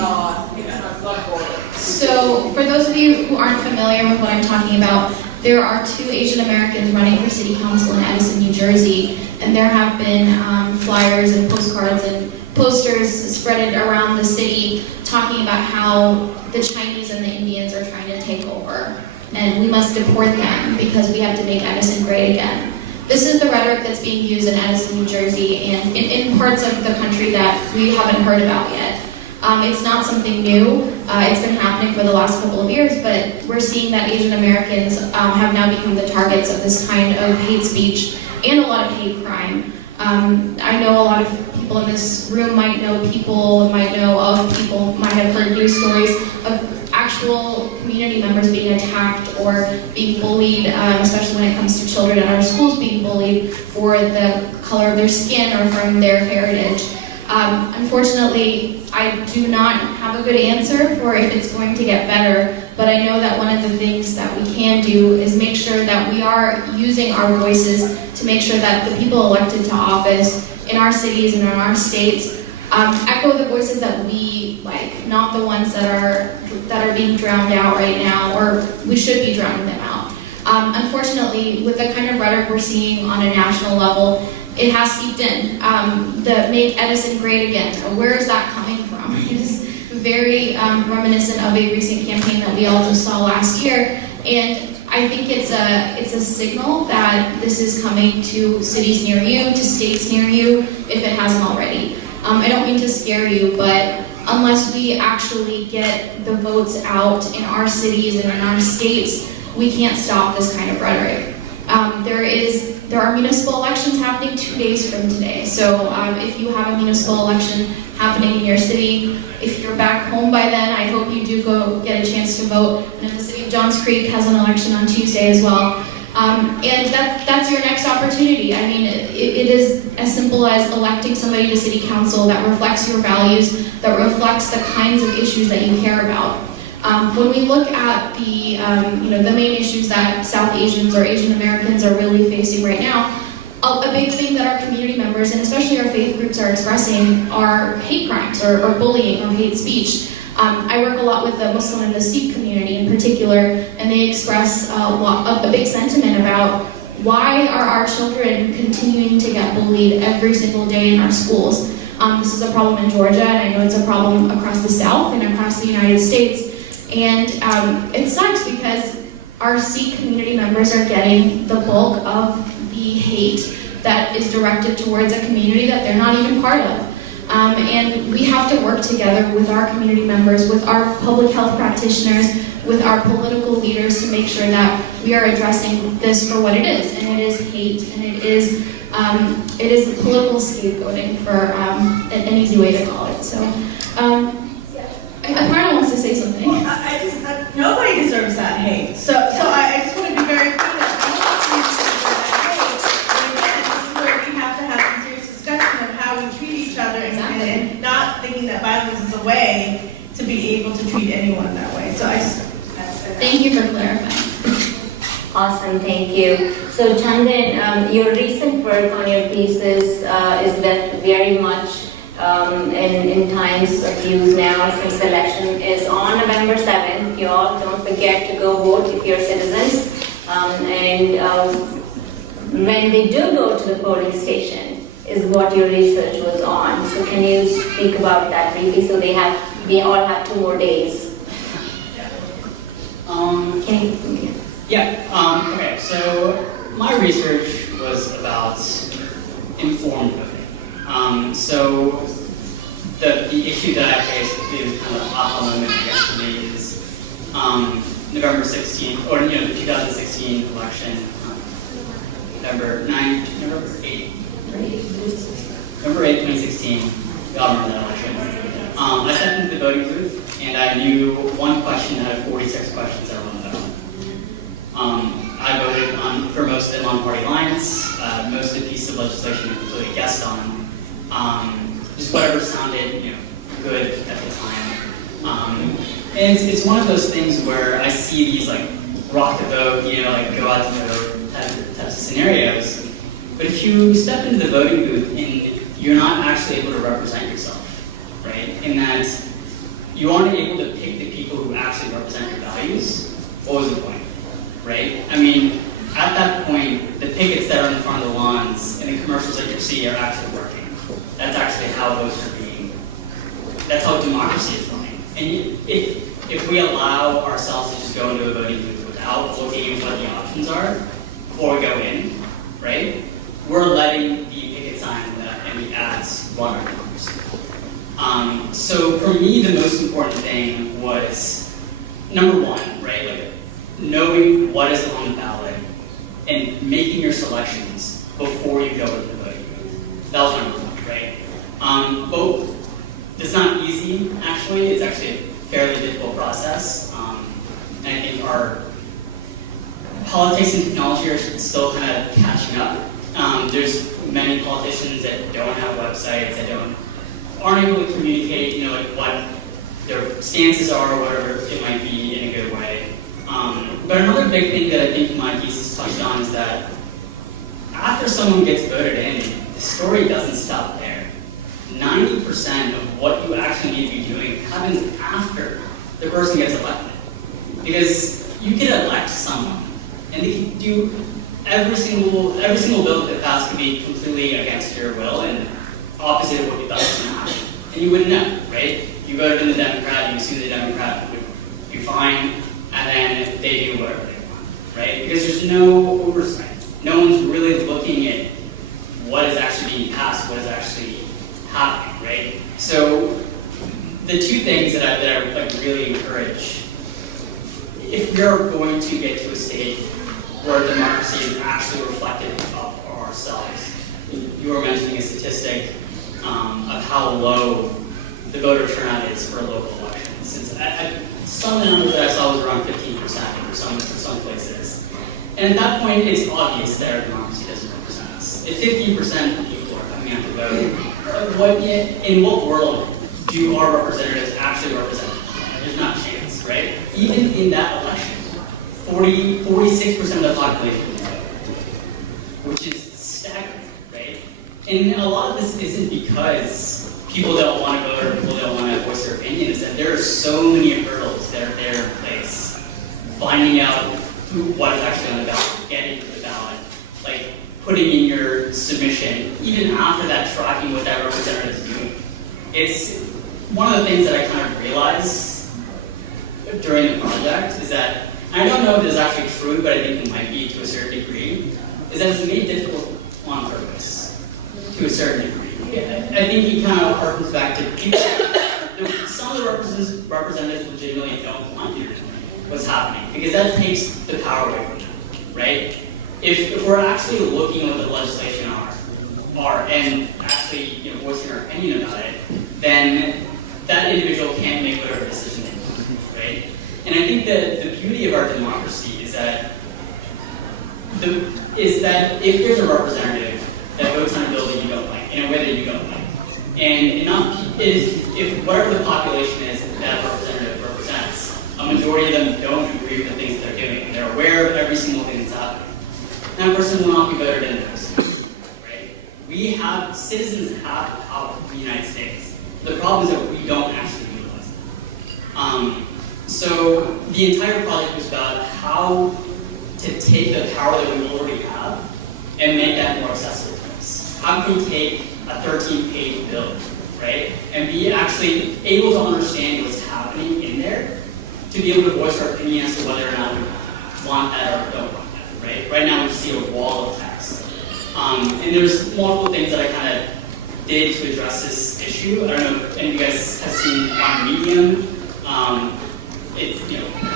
So, for those of you who aren't familiar with what I'm talking about, there are 2 Asian Americans running for city council in Edison, New Jersey, and there have been flyers and postcards and posters spreaded around the city talking about how the Chinese and the Indians are trying to take over, and we must deport them because we have to make Edison great again. This is the rhetoric that's being used in Edison, New Jersey, and in parts of the country that we haven't heard about yet. It's not something new. It's been happening for the last couple of years, but we're seeing that Asian Americans have now become the targets of this kind of hate speech and a lot of hate crime. I know a lot of people in this room might know of people, might have heard news stories of actual community members being attacked or being bullied, especially when it comes to children in our schools being bullied for the color of their skin or from their heritage. Unfortunately, I do not have a good answer for if it's going to get better, but I know that one of the things that we can do is make sure that we are using our voices to make sure that the people elected to office in our cities and in our states echo the voices that we like, not the ones that are being drowned out right now, or we should be drowning them out. Unfortunately, with the kind of rhetoric we're seeing on a national level, it has seeped in. The Make Edison Great Again, where is that coming from? It is very reminiscent of a recent campaign that we all just saw last year. And I think it's a signal that this is coming to cities near you, to states near you, if it hasn't already. I don't mean to scare you, but unless we actually get the votes out in our cities and in our states, we can't stop this kind of rhetoric. There are municipal elections happening 2 days from today. So if you have a municipal election happening in your city, if you're back home by then, I hope you do go get a chance to vote. And the city of Johns Creek has an election on Tuesday as well. And that's your next opportunity. I mean, it is as simple as electing somebody to city council that reflects your values, that reflects the kinds of issues that you care about. When we look at the main issues that South Asians or Asian Americans are really facing right now, a big thing that our community members and especially our faith groups are expressing are hate crimes or bullying or hate speech. I work a lot with the Muslim and the Sikh community in particular, and they express a big sentiment about why are our children continuing to get bullied every single day in our schools. This is a problem in Georgia, and I know it's a problem across the South and across the United States. And it sucks because our Sikh community members are getting the bulk of the hate that is directed towards a community that they're not even part of. And we have to work together with our community members, with our public health practitioners, with our political leaders to make sure that we are addressing this for what it is. And it is hate, and it is political scapegoating for an easy way to call it. So, Aparna wants to say something. Well, nobody deserves that hate. So I just want to be very clear that nobody deserves that hate. And again, this is where we have to have some serious discussion of how we treat each other and not thinking that violence is a way to be able to treat anyone that way. So Thank you for clarifying. Awesome, thank you. So Chandan, your recent work on your thesis is that very much in times of use now since the election is on November 7th. You all don't forget to go vote if you're citizens. When they do go to the polling station is what your research was on. So can you speak about that briefly? So they all have 2 more days. Okay, so my research was about informed voting. So the issue that I faced is kind of aha moment, I guess, for me is November 16th, or the 2016 election, November 8th, 2016, government election. I stepped into the voting booth, and I knew one question out of 46 questions that were on the ballot. I voted for most of them on party lines. Most of the pieces of legislation I completely guessed on. Just whatever sounded good at the time. And it's one of those things where I see these like rock the vote, go out to vote type of scenarios. But if you step into the voting booth and you're not actually able to represent yourself, right? In that you aren't able to pick the people who actually represent your values, what was the point, right? I mean, at that point, the pickets that are in front of the lawns and the commercials that you see are actually working. That's actually how votes are that's how democracy is running. And if we allow ourselves to just go into a voting booth without looking at what the options are before we go in, right? We're letting the picket sign and the ads run our democracy. So for me, the most important thing was, number one, right? Like knowing what is on the ballot and making your selections before you go into the voting booth. That was number one, right? But it's not easy, actually. It's actually a fairly difficult process. And I think our politics and technology are still kind of catching up. There's many politicians that don't have websites, that aren't able to communicate, like what their stances are, or whatever it might be, in a good way. But another big thing that I think my thesis touched on is that after someone gets voted in, the story doesn't stop there. 90% of what you actually need to be doing happens after the person gets elected. Because you can elect someone, and they can do every single bill that passed could be completely against your will and opposite of what you thought was going to happen. And you wouldn't know, right? You voted in the Democrat, you assume the Democrat would be fine, and then they do whatever they want, right? Because there's no oversight. No one's really looking at what is actually being passed, what is actually happening, right? So the two things that I like really encourage, if we're going to get to a state where democracy is actually reflective of ourselves, you were mentioning a statistic of how low the voter turnout is for local elections. Some of the numbers that I saw was around 15% for some places. And at that point, it's obvious that our democracy doesn't represent us. If 15% of people are coming out to vote, in what world do our representatives actually represent? There's not a chance, right? Even in that election, 46% of the population didn't vote, which is staggering, right? And a lot of this isn't because people don't want to vote or people don't want to voice their opinion. It's that there are so many hurdles that are there in place. Finding out what is actually on the ballot, getting to the ballot, like putting in your submission, even after that, tracking what that representative is doing. It's one of the things that I kind of realized during the project is that, and I don't know if this is actually true, but I think it might be to a certain degree, is that it's made difficult on purpose, to a certain degree. I think he kind of harkens back to people. Some of the representatives legitimately don't want you to know what's happening, because that takes the power away from them, right? If we're actually looking at what the legislation are and actually voicing our opinion about it, then that individual can't make whatever decision they want, right? And I think that the beauty of our democracy is that if there's a representative that votes on a bill that you don't like, in a way that you don't like, and if whatever the population is that representative represents, a majority of them don't agree with the things that they're doing, and they're aware of every single thing that's happening, that person will not be voted in person, right? Citizens have the power in the United States. The problem is that we don't actually utilize it. So the entire project was about how to take the power that we already have and make that more accessible to us. How can we take a 13-page bill, right, and be actually able to understand what's happening in there to be able to voice our opinion as to whether or not we want that or don't want that, right? Right now we see a wall of text. And there's multiple things that I kind of did to address this issue. I don't know if any of you guys have seen on Medium. It's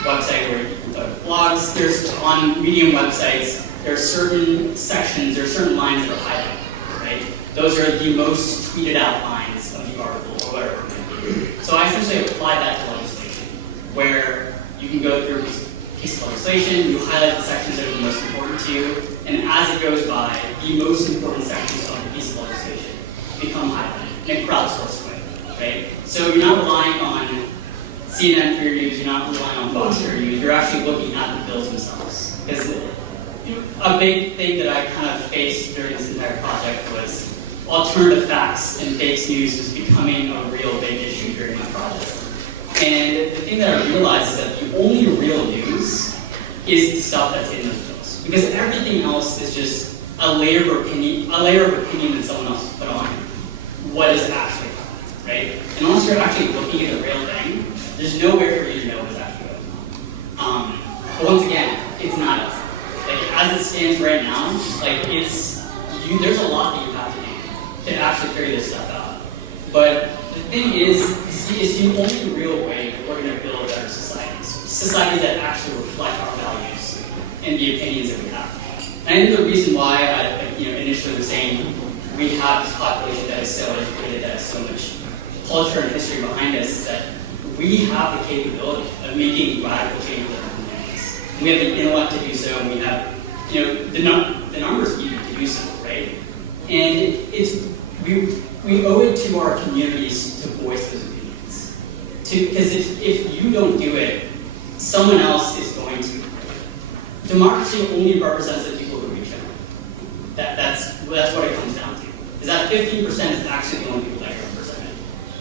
website where you can put blogs. There's on Medium websites, there are certain sections, there are certain lines that are highlighted, right? Those are the most tweeted out lines of the article or whatever it may be. So I essentially applied that to legislation, where you can go through a piece of legislation, you highlight the sections that are the most important to you, and as it goes by, the most important sections of the piece of legislation become highlighted in a crowdsourced way, right? So you're not relying on CNN for your news, you're not relying on Fox for your news, you're actually looking at the bills themselves. Because a big thing that I kind of faced during this entire project was alternative facts and fake news was becoming a real big issue during my project. And the thing that I realized is that the only real news is the stuff that's in those bills. Because everything else is just a layer of opinion that someone else has put on what is actually happening, right? And unless you're actually looking at the real thing, there's no way for you to know what's actually going on. But once again, it's not us. Like, as it stands right now, like, there's a lot that you have to do to actually figure this stuff out. But the thing is the only real way that we're going to build better societies that actually reflect our values and the opinions that we have. And I think the reason why I initially was saying we have this population that is so educated, that has so much culture and history behind us, is that we have the capability of making radical change in our communities. We have the intellect to do so, and we have the numbers even to do so, right? And we owe it to our communities to voice those opinions. Because if you don't do it, someone else is going to. Democracy only represents the people who reach out. That's what it comes down to. Is that 15% is actually the only people that are represented.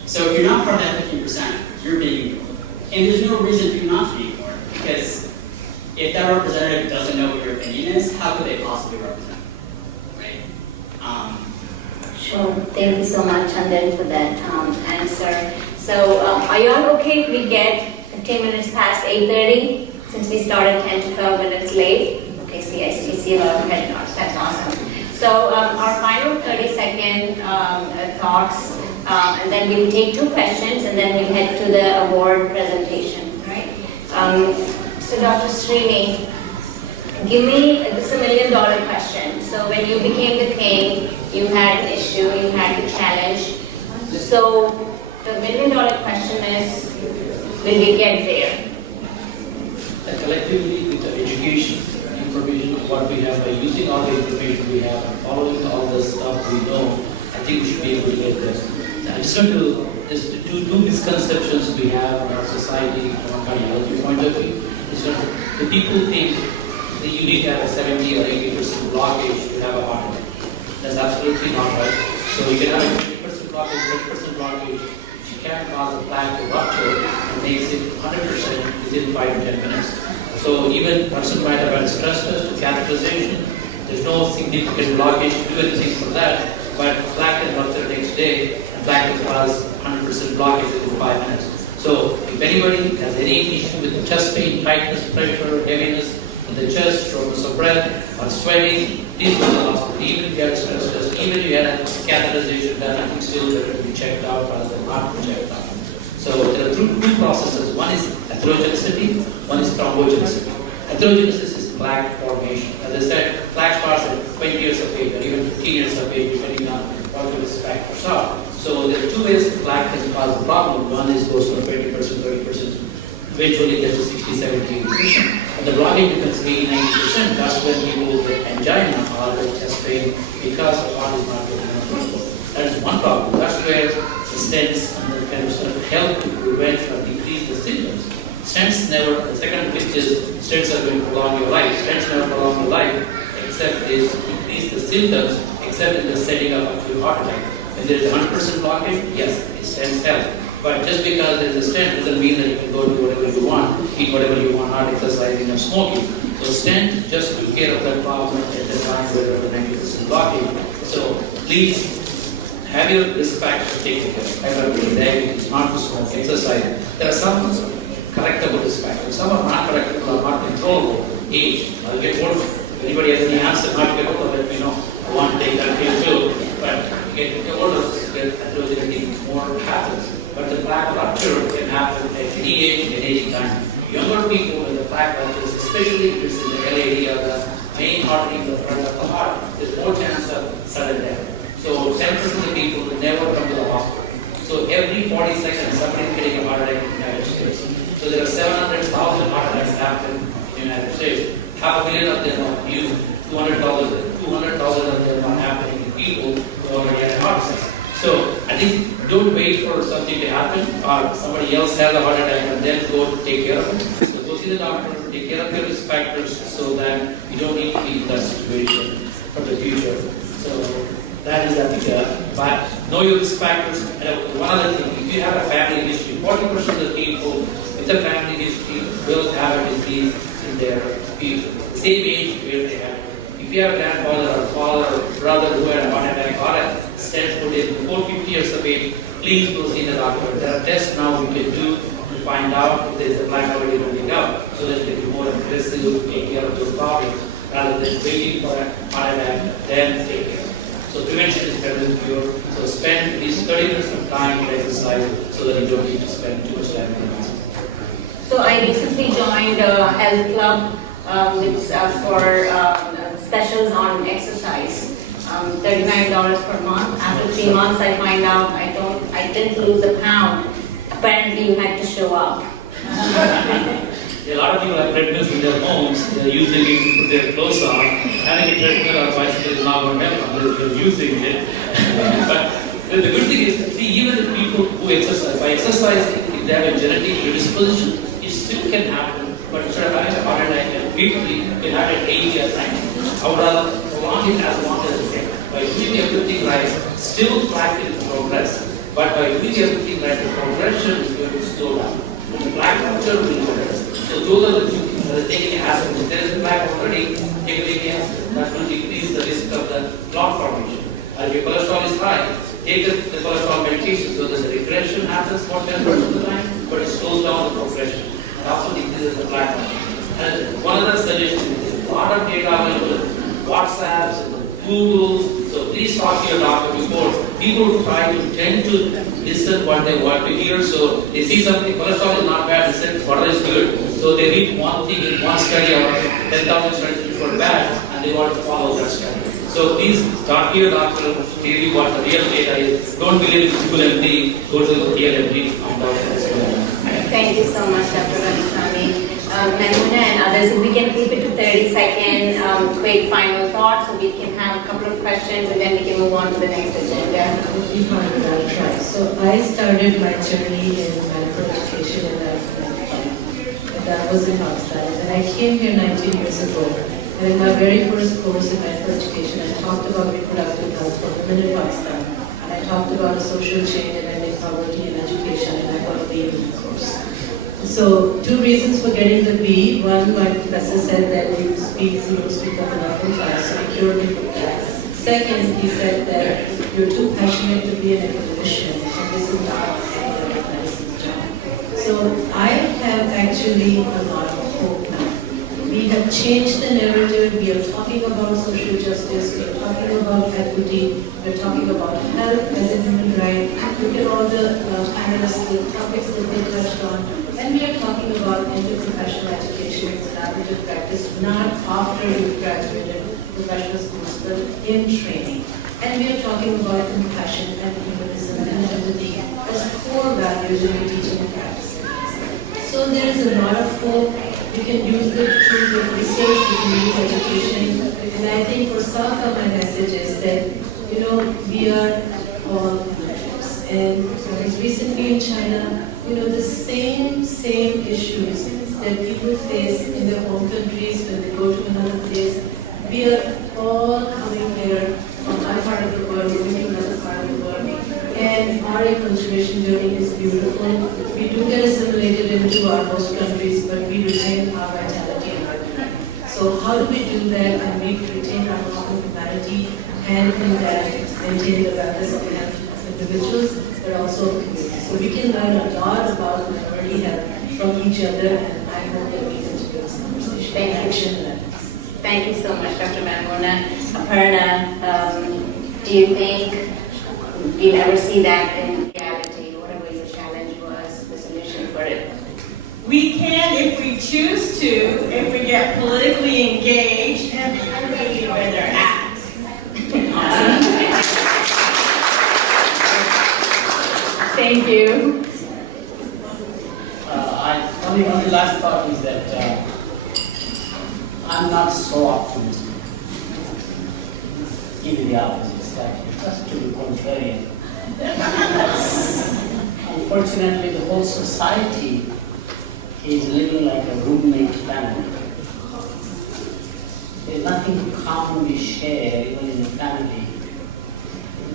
So if you're not part of that 15%, you're being ignored. And there's no reason for you not to be ignored, because if that representative doesn't know what your opinion is, how could they possibly represent you, right? Sure. Thank you so much, Chandan, for that answer. So, are you all okay if we get 15 minutes past 8:30? Since we started 10 to 12 minutes late. Okay, I see a lot of head nods. That's awesome. So, our final 30-second thoughts, and then we'll take 2 questions, and then we'll head to the award presentation. Right? So, Dr. Srini, give me this $1 million question. So when you became the king, you had an issue, you had the challenge. So the $1 million question is, will we get there? And collectively, with the education, information of what we have, by using all the information we have and following all the stuff we know, I think we should be able to get there. Now, just to two misconceptions we have in our society from a cardiology point of view. The people think that you need to have a 70 or 80% blockage to have a heart attack. That's absolutely not right. So you can have a 20% blockage, 30% blockage. If you can't cause a plaque to rupture, it makes it 100% within 5 to 10 minutes. So even a person might have had stress test, catheterization, there's no significant blockage to do anything for that, but plaque can rupture the next day, and plaque can cause 100% blockage within 5 minutes. So if anybody has any issue with chest pain, tightness, pressure, heaviness in the chest, shortness of breath, or sweating, please go to the hospital. Even if you had a stress test, even if you had a catheterization done, I think still better to be checked out rather than not be checked out. So there are two processes. One is atherogenicity, one is thrombogenicity. Atherogenesis is plaque formation. As I said, plaque starts at 20 years of age or even 15 years of age, depending on what the risk factors are. So there are two ways plaque can cause a problem. One is goes from 20%, 30%, eventually gets to 60, 70, 80%. And the blockage becomes 80, 90%. That's when people get angina or get chest pain because the heart is not getting enough blood. That is one problem. That's where the stents and the kind of stuff help to prevent or decrease the symptoms. Stents never, the second which is stents are going to prolong your life. Stents never prolong your life except is decrease the symptoms except in the setting of acute heart attack. When there is 100% blockage, yes, stents help. But just because there is a stent doesn't mean that you can go do whatever you want, eat whatever you want, not exercising or smoking. So stent just took care of that problem at the time where there was 90% blockage. So please have your risk factors taken care of. Hypertension, diabetes, not to smoke, exercise. There are some correctable risk factors. Some are not correctable or not controllable. Age, I'll get older. If anybody has any answer, not get older, let me know. I want to take that pill too. But get older, get more happens. But the plaque rupture can happen at any age, at any time. Younger people with the plaque ruptures, especially if it's in the LAD or the main artery in the front of the heart, there's more chance of sudden death. So 10% of the people will never come to the hospital. So every 40 seconds, somebody is getting a heart attack in the United States. So there are 700,000 heart attacks happen in the United States. 500,000 of them are new. 200,000 of them are happening in people who already had a heart attack. So I think don't wait for something to happen or somebody else has a heart attack and then go to take care of it. So go see the doctor, take care of your risk factors so that you don't need to be in that situation for the future. So that is, I think, but know your risk factors. And one other thing, if you have a family history, 40% of the people with a family history will have a disease in their future, the same age where they have it. If you have a grandfather or father or brother who had a heart attack or a stent put in before 50 years of age, please go see the doctor. There are tests now we can do to find out if there is a plaque already building up so that they can be more aggressive to take care of those problems rather than waiting for a heart attack, then take care. So prevention is better than cure. So spend at least 30 minutes of time to exercise so that you don't need to spend too much time in the hospital. So I recently joined a health club which for specials on exercise. $39 per month. After 3 months, I find out I didn't lose a pound. Apparently, you had to show up. A lot of people have treadmills in their homes. They're using it to put their clothes on. Having a treadmill or bicycle is not going to help unless you're using it. But the good thing is, see, even the people who exercise, by exercising, if they have a genetic predisposition, it still can happen. But instead of having a heart attack quickly, you can have it 80 or 90. I would rather prolong it as long as it can. By doing everything right, still plaque will progress. But by doing everything right, the progression is going to slow down. The plaque rupture will progress. So those are the two things that are taking aspirin. If there is a plaque already, taking aspirin, that will decrease the risk of the clot formation. If your cholesterol is high, take the cholesterol medication so that the regression happens for 10% of the time, but it slows down the progression. It also decreases the plaque rupture. And one other suggestion is a lot of data available in WhatsApps and Googles. So please talk to your doctor before. People tend to listen what they want to hear. So they see something, cholesterol is not bad, they say butter is good. So they read one thing in one study or 10,000 studies which were bad and they want to follow that study. So please talk to your doctor, tell you what the real data is. Don't believe in Google MD, go to the real MD to find out what's going on. Thank you so much, Dr. Ramaswamy. Naimuna and others, if we can keep it to 30-second quick final thoughts so we can have a couple of questions and then we can move on to the next agenda. I'll try. So I started my journey in medical education in 1995. And that was in Pakistan. And I came here 19 years ago. And in my very first course in medical education, I talked about reproductive health for women in Pakistan. And I talked about a social change and ending poverty in education, and I got a B in the course. So 2 reasons for getting the B. One, my professor said that you don't speak up enough in class, so he cured me from that. Second, he said that you're too passionate to be an academician, and this is not a medicine's job. So I have actually a lot of hope now. We have change the narrative. We are talking about social justice, we are talking about equity, we are talking about health as a human right. Look at all the panelists, the topics that they touched on. And we are talking about interprofessional education and collaborative practice, not after you've graduated professional schools, but in training. And we are talking about compassion and humanism and empathy as core values in your teaching and practicing. So there is a lot of hope. We can use the tools of research, we can use education. And I think for some of my message is that, we are all relatives. And I was recently in China, the same issues that people face in their home countries when they go to another place, we are all coming here from one part of the world, moving to another part of the world. And our acculturation journey is beautiful. We do get assimilated into our host countries, but we retain our vitality and our beauty. So how do we do that and retain our common humanity and in that maintain the wellness of individuals, but also communities? So we can learn a lot about minority health from each other, and I hope that we continue this conversation. Thank you. Action. Thank you so much, Dr. Manmona. Aparna, do you think you'll ever see that in reality? Whatever the challenge was, the solution for it? We can if we choose to, if we get politically engaged and everybody where they're at. Thank you. Only the last part is that I'm not so optimistic. Even the opposite side, just to be contrarian. Unfortunately, the whole society is living like a roommate family. There's nothing common we share, even in the family.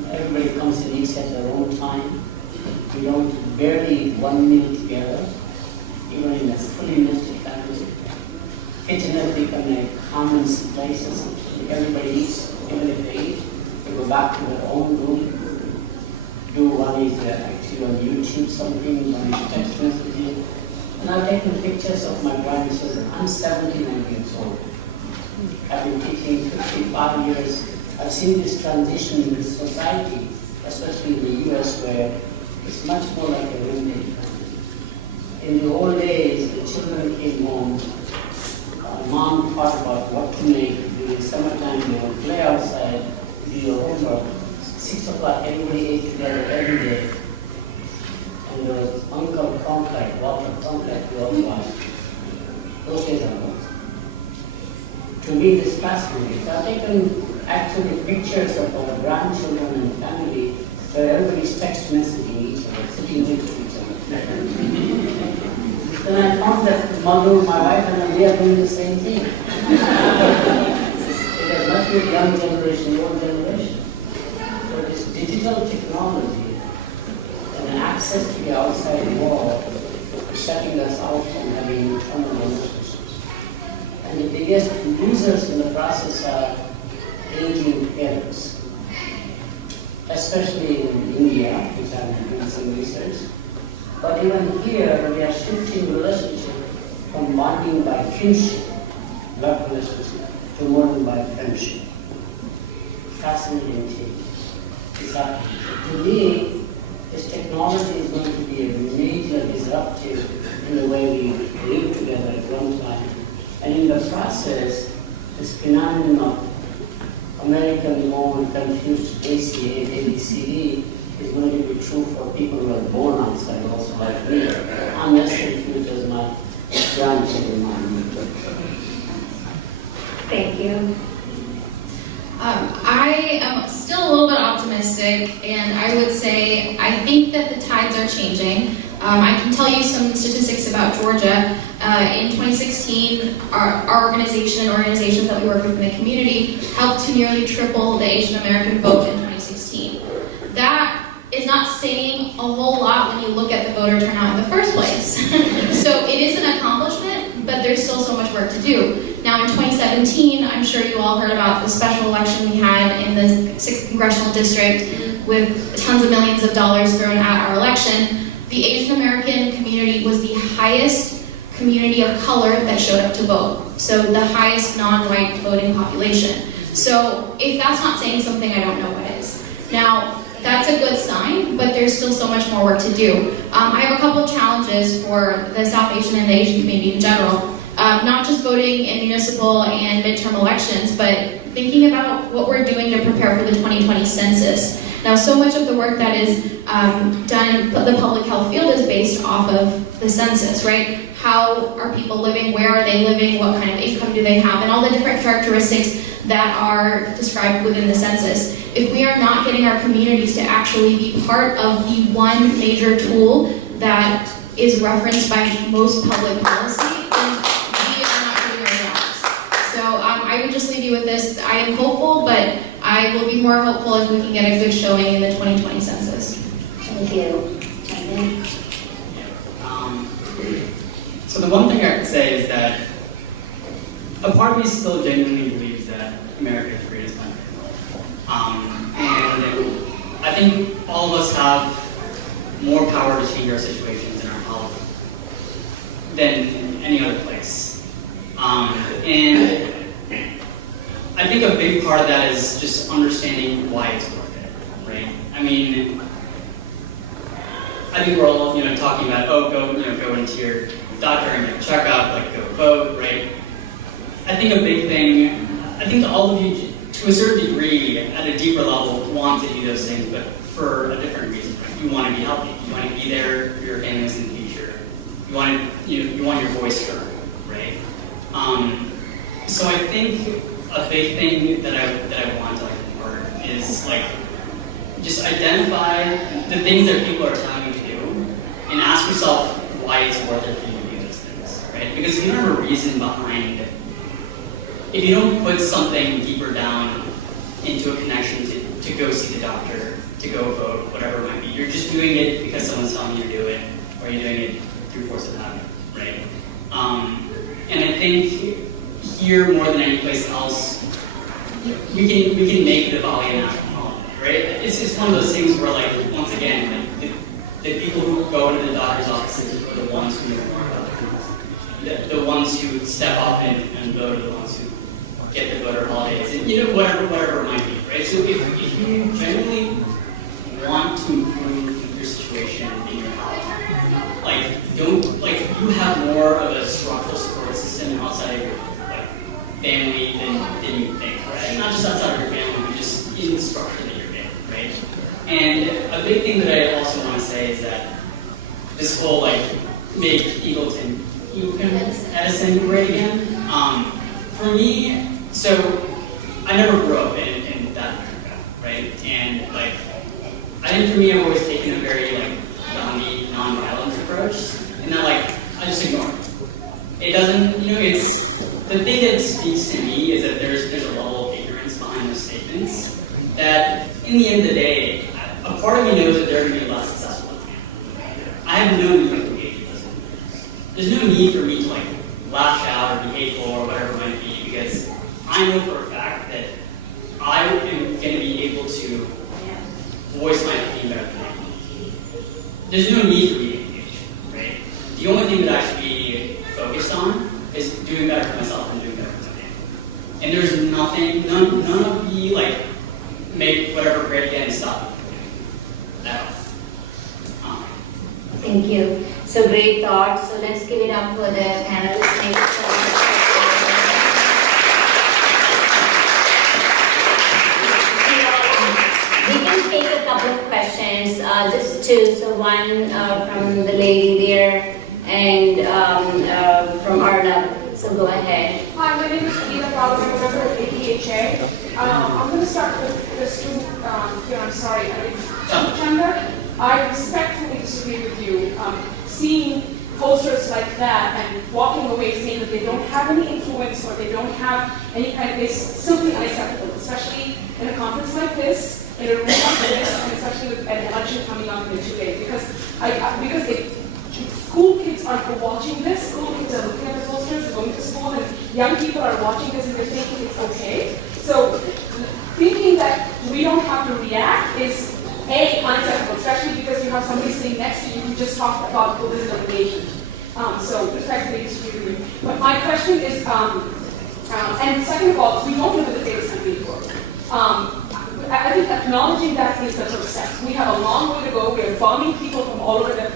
Everybody comes and eats at their own time. We don't barely eat one meal together, even in a fully nested family. Kitchen has become a common place. Everybody eats, even if they eat, they go back to their own room. One is actually on YouTube something, one is text messaging. And I've taken pictures of my grandchildren. I'm 79 years old. I've been teaching 55 years. I've seen this transition in this society, especially in the US, where it's much more like a roommate family. In the old days, the children came home. Mom thought about what to make. During summertime, they would play outside, do your homework. 6 o'clock, everybody ate together every day. And there was Uncle Cronkite, Walter Cronkite, we all watched. Those days are gone. To me, this fascinating. So I've taken actually pictures of our grandchildren and family where everybody's text messaging each other, sitting next to each other. Then I found that mother, my wife, and we are doing the same thing. It has not been young generation, the old generation. So this digital technology and access to the outside world is shutting us out from having internal relationships. And the biggest losers in the process are aging parents, especially in India, which I'm doing some research. But even here, we are shifting relationship from bonding by kinship, love relationship, to more than by friendship. Fascinating change. It's happening. To me, this technology is going to be a major disruptive in the way we live together at one time. And in the process, this phenomenon of American-born confused ACA, ABCD is going to be true for people who are born outside also like me. I'm as confused as my grandchildren are. Thank you. I am still a little bit optimistic, and I would say I think that the tides are changing. I can tell you some statistics about Georgia. In 2016, our organization and organizations that we work with in the community helped to nearly triple the Asian American vote in 2016. That is not saying a whole lot when you look at the voter turnout in the first place. So it is an accomplishment, but there's still so much work to do. Now in 2017, I'm sure you all heard about the special election we had in the 6th Congressional District with tons of millions of dollars thrown at our election. The Asian American community was the highest community of color that showed up to vote. So the highest non-white voting population. So if that's not saying something, I don't know what is. Now, that's a good sign, but there's still so much more work to do. I have a couple of challenges for the South Asian and the Asian community in general. Not just voting in municipal and midterm elections, but thinking about what we're doing to prepare for the 2020 census. Now, so much of the work that is done, the public health field is based off of the census, right? How are people living? Where are they living? What kind of income do they have? And all the different characteristics that are described within the census. If we are not getting our communities to actually be part of the one major tool that is referenced by most public policy, then we are not doing our jobs. So I would just leave you with this. I am hopeful, but I will be more hopeful if we can get a good showing in the 2020 census. Thank you. Chandran? So the one thing I could say is that a part of me still genuinely believes that America is the greatest country in the world. And I think all of us have more power to change our situations in our health than any other place. And I think a big part of that is just understanding why it's worth it, right? I mean, I think we're all, talking about, go into your doctor and get a checkup, go vote, right? I think a big thing, I think all of you, to a certain degree, at a deeper level, want to do those things, but for a different reason. You want to be healthy. You want to be there for your families in the future. You want your voice heard, right? So I think a big thing that I want to impart is just identify the things that people are telling you to do, and ask yourself why it's worth it for you to do those things, right? Because if you don't have a reason behind it, if you don't put something deeper down into a connection to go see the doctor, to go vote, whatever it might be, you're just doing it because someone's telling you to do it, or you're doing it through force of habit, right? And I think here more than any place else, we can make Diwali a national holiday, right? It's one of those things where once again, the people who go into the doctor's offices are the ones who know more about the ones who step up and vote are the ones who get the voter holidays, and whatever it might be, right? So if you genuinely want to improve your situation in your health, you have more of a structural support system outside of your family than you think, right? Not just outside of your family, but just in the structure that you're in, right? And a big thing that I also want to say is that this whole make Eagleton Edison great again. For me, so I never grew up in that America, right? And I think for me, I've always taken a very Gandhi non-violence approach, and that I just ignore it. It doesn't, it's the thing that speaks to me is that there's a level of ignorance behind those statements that, in the end of the day, a part of me knows that they're going to be less successful than me. I have no need to engage with those. There's no need for me to lash out or be hateful or whatever it might be, because I know for a fact that I am going to be able to voice my opinion better than anyone. There's no need for me to engage, right? The only thing that I should be focused on is doing better for myself and doing better for my family. And there's nothing, none of the make whatever great again stop at all. Thank you. So great thoughts. So let's give it up for the panelists. Thank you so much. We can take a couple of questions, just two. So one from the lady there and from Arnab. So go ahead. Hi, my name is Anita Paul. I'm a member of APHA. I'm going to start with the student here. I'm sorry, Chandra. I respectfully disagree with you. Seeing posters like that and walking away saying that they don't have any influence or they don't have any kind of, it's simply unacceptable, especially in a conference like this, in a room like this, and especially with an election coming up in 2 days. Because school kids are watching this, school kids are looking at the posters, they're going to school, and young people are watching this and they're thinking it's okay. So thinking that we don't have to react is unacceptable, especially because you have somebody sitting next to you who just talked about political engagement. So respectfully disagree with you. But my question is, and second of all, we don't live in the famous country before. I think acknowledging that is the first step. We have a long way to go. We are bombing people from all over the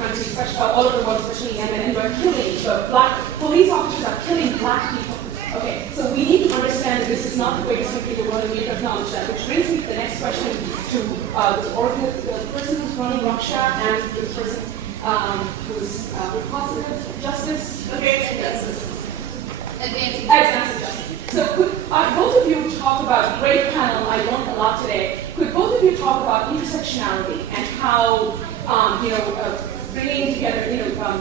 country, especially all over the world, especially in Yemen, and we're killing black police officers are killing black people. Okay, so we need to understand that this is not the greatest country in the world, and we need to acknowledge that. Which brings me to the next question to the person who's running Raksha and the person who's positive justice, advancing justice. Advancing Advancing justice. So could both of you talk about, great panel, I learned a lot today. Could both of you talk about intersectionality and how, bringing together,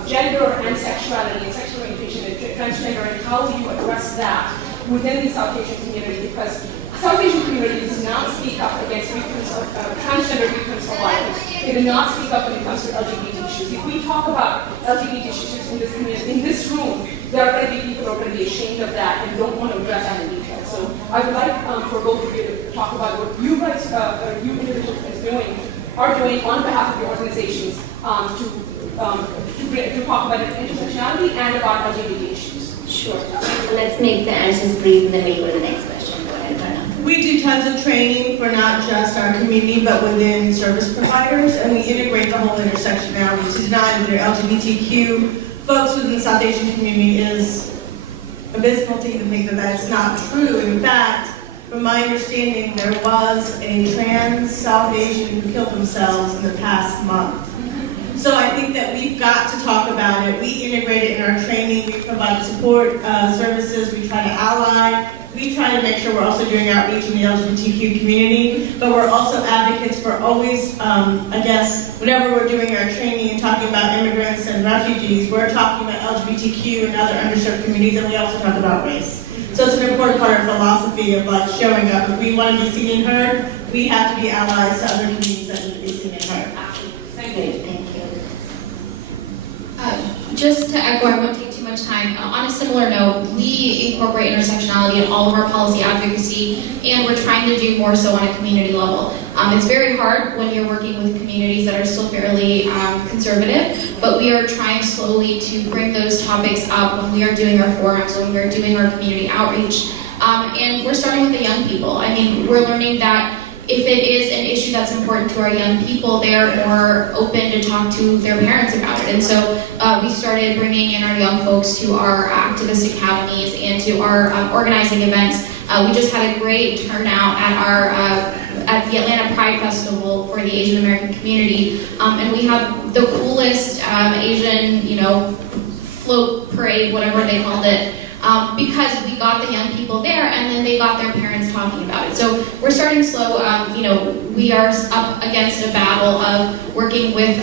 gender and sexuality and sexual orientation and transgender, and how do you address that within the South Asian community? Because South Asian community does not speak up against victims of transgender victims of violence. They do not speak up when it comes to LGBT issues. If we talk about LGBT issues in this community, in this room, there are going to be people who are going to be ashamed of that and don't want to address that in detail. So I would like for both of you to talk about what you guys, you individuals are doing on behalf of your organizations to talk about intersectionality and about LGBT issues. Sure. Let's make the answers brief and then we go to the next question. Go ahead, Pranav. We do tons of training for not just our community, but within service providers, and we integrate the whole intersectionality. To deny that there are LGBTQ folks within the South Asian community is abysmal to even think that that's not true. In fact, from my understanding, there was a trans South Asian who killed themselves in the past month. So I think that we've got to talk about it. We integrate it in our training. We provide support services. We try to ally. We try to make sure we're also doing outreach in the LGBTQ community, but we're also advocates for always, whenever we're doing our training and talking about immigrants and refugees, we're talking about LGBTQ and other underserved communities, and we also talk about race. So it's an important part of our philosophy of showing up. If we want to be seen and heard, we have to be allies to other communities that need to be seen and heard. Thank you. Thank you. Just to echo, I won't take too much time. On a similar note, we incorporate intersectionality in all of our policy advocacy, and we're trying to do more so on a community level. It's very hard when you're working with communities that are still fairly conservative, but we are trying slowly to bring those topics up when we are doing our forums, when we're doing our community outreach. And we're starting with the young people. I mean, we're learning that if it is an issue that's important to our young people, they're more open to talk to their parents about it. And so we started bringing in our young folks to our activist academies and to our organizing events. We just had a great turnout at the Atlanta Pride Festival for the Asian American community, and we had the coolest Asian, float parade, whatever they called it. Because we got the young people there, and then they got their parents talking about it. So we're starting slow. We are up against a battle of working with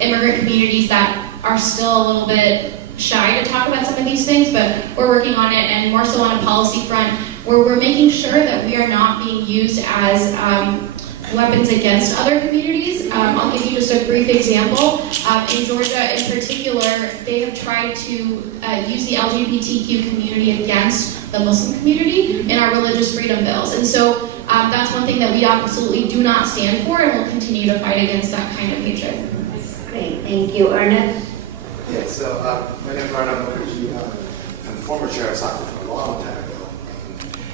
immigrant communities that are still a little bit shy to talk about some of these things, but we're working on it, and more so on a policy front, where we're making sure that we are not being used as weapons against other communities. I'll give you just a brief example. In Georgia in particular, they have tried to use the LGBTQ community against the Muslim community in our religious freedom bills. And so that's one thing that we absolutely do not stand for, and will continue to fight against that kind of hatred. Great, thank you. Arnab? Yeah, so my name is Arnab Mukherjee. I'm the former chair of SACA for a long time ago.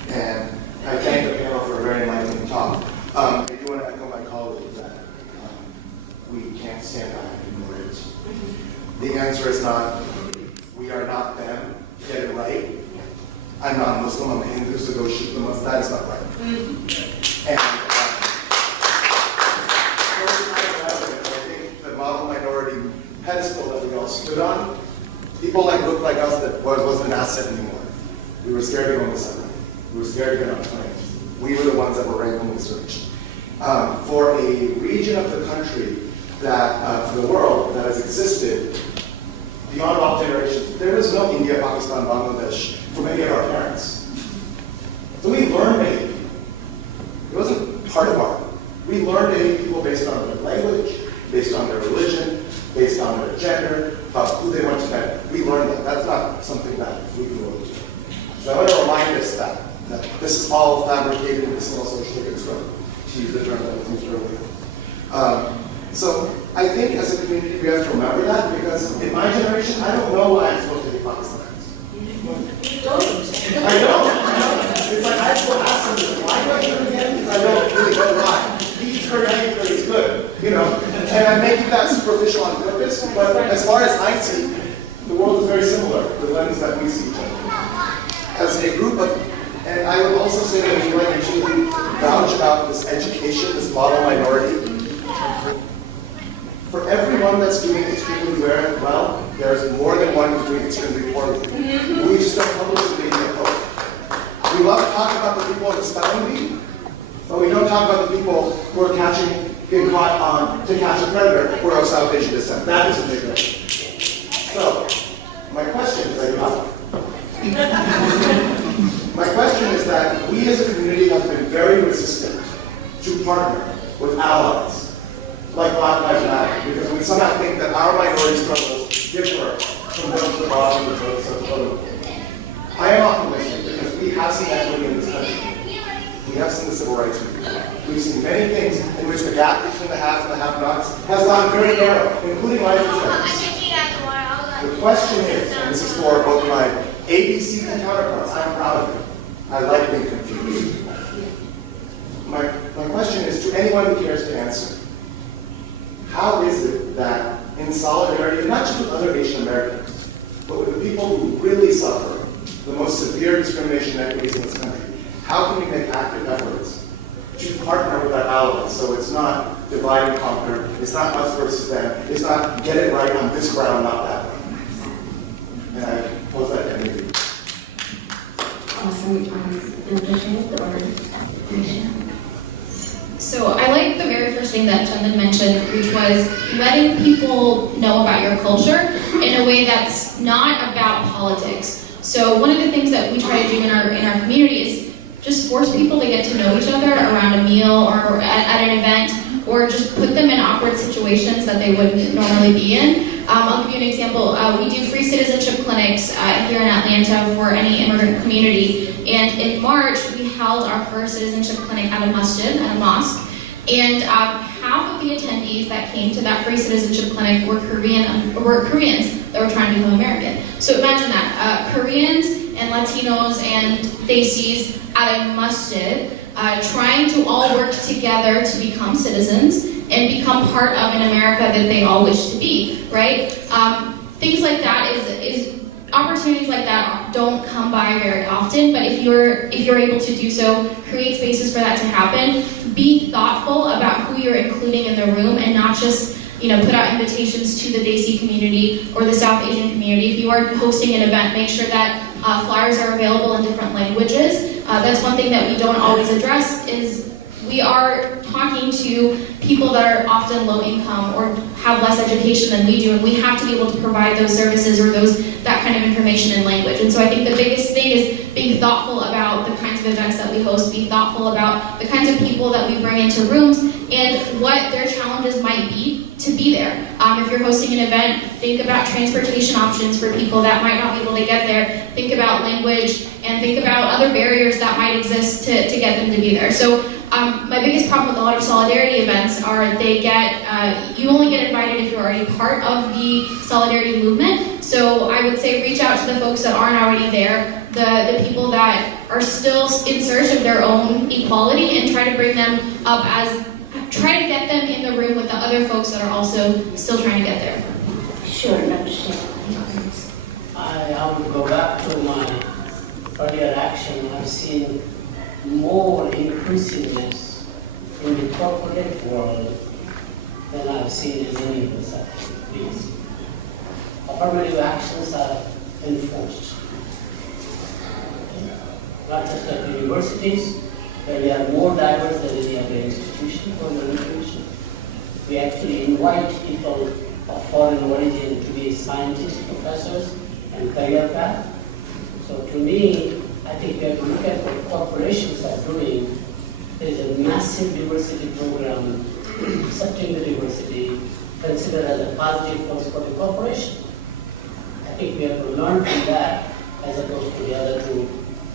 And I thank the panel for a very enlightening talk. I do want to echo my colleagues that we can't stand behind ignorance. The answer is not, we are not them, get it right. I'm not Muslim, I'm a Hindu, so go shoot the Muslim. That is not right. And I think the model minority pedestal that we all stood on, people looked like us that wasn't an asset anymore. We were scared to go on the side. We were scared to get on planes. We were the ones that were randomly searched. For a region of the country that, for the world, that has existed beyond all generations, there was no India, Pakistan, Bangladesh for many of our parents. So we learned to hate people. It wasn't part of our, we learned to hate people based on their language, based on their religion, based on their gender, about who they went to bed. We learned that. That's not something that we grew up to. So I want to remind us that this is all fabricated, this is also social construct, to use the term that was used earlier. So I think as a community we have to remember that, because in my generation, I don't know why I'm supposed to hate Pakistanis. I don't. It's like I have to ask them, why do I hate him again? Because I don't really know why. He eats Korean because he's good, you know. And I make that superficial on purpose, but as far as I see, the world is very similar, the lens that we see each other. As a group of, and I would also say that we like to vouch about this education, this model minority. For everyone that's doing extremely well, there's more than one who's doing extremely poorly. We just don't publicly make it public. We love to talk about the people in the spelling bee, but we don't talk about the people who are being caught on to catch a predator who are of South Asian descent. That is a big difference. So, my question is, my question is that we as a community have been very resistant to partner with allies like Black Lives Matter, because we somehow think that our minority struggles differ from those of the bottom of the political. I am optimistic because we have seen equity in this country. We have seen the civil rights movement. We've seen many things in which the gap between the haves and the have-nots has gone very narrow, including life expectancy. The question is, and this is for both my ABC counterparts, I'm proud of it. I like being confused. My question is to anyone who cares to answer. How is it that in solidarity, not just with other Asian Americans, but with the people who really suffer the most severe discrimination inequities in this country, how can we make active efforts to partner with our allies so it's not divide and conquer, it's not us versus them, it's not get it right on this ground, not that ground. And I pose that to any of you. So I like the very first thing that Chandan mentioned, which was letting people know about your culture in a way that's not about politics. So one of the things that we try to do in our community is just force people to get to know each other around a meal or at an event, or just put them in awkward situations that they wouldn't normally be in. I'll give you an example. We do free citizenship clinics here in Atlanta for any immigrant community. And in March, we held our first citizenship clinic at a masjid, at a mosque. And half of the attendees that came to that free citizenship clinic were Koreans that were trying to become American. So imagine that, Koreans and Latinos and Desis at a masjid trying to all work together to become citizens and become part of an America that they all wish to be, right? Things like that is opportunities like that don't come by very often, but if you're able to do so, create spaces for that to happen. Be thoughtful about who you're including in the room and not just put out invitations to the Desi community or the South Asian community. If you are hosting an event, make sure that flyers are available in different languages. That's one thing that we don't always address is we are talking to people that are often low income or have less education than we do, and we have to be able to provide those services or that kind of information in language. And so I think the biggest thing is being thoughtful about the kinds of events that we host, be thoughtful about the kinds of people that we bring into rooms and what their challenges might be to be there. If you're hosting an event, think about transportation options for people that might not be able to get there. Think about language and think about other barriers that might exist to get them to be there. So my biggest problem with a lot of solidarity events are you only get invited if you're already part of the solidarity movement. So I would say reach out to the folks that aren't already there, the people that are still in search of their own equality, and try to bring them up try to get them in the room with the other folks that are also still trying to get there. Sure, I would go back to my earlier action. I've seen more inclusiveness in the corporate world than I've seen in any of the sectors. Affirmative actions are enforced. Not just at universities, where we are more diverse than any other institution for education. We actually invite people of foreign origin to be scientists, professors, and career path. So to me, I think we have to look at what corporations are doing. There is a massive diversity program, accepting the diversity, considered as a positive force for the corporation. I think we have to learn from that as opposed to the other two,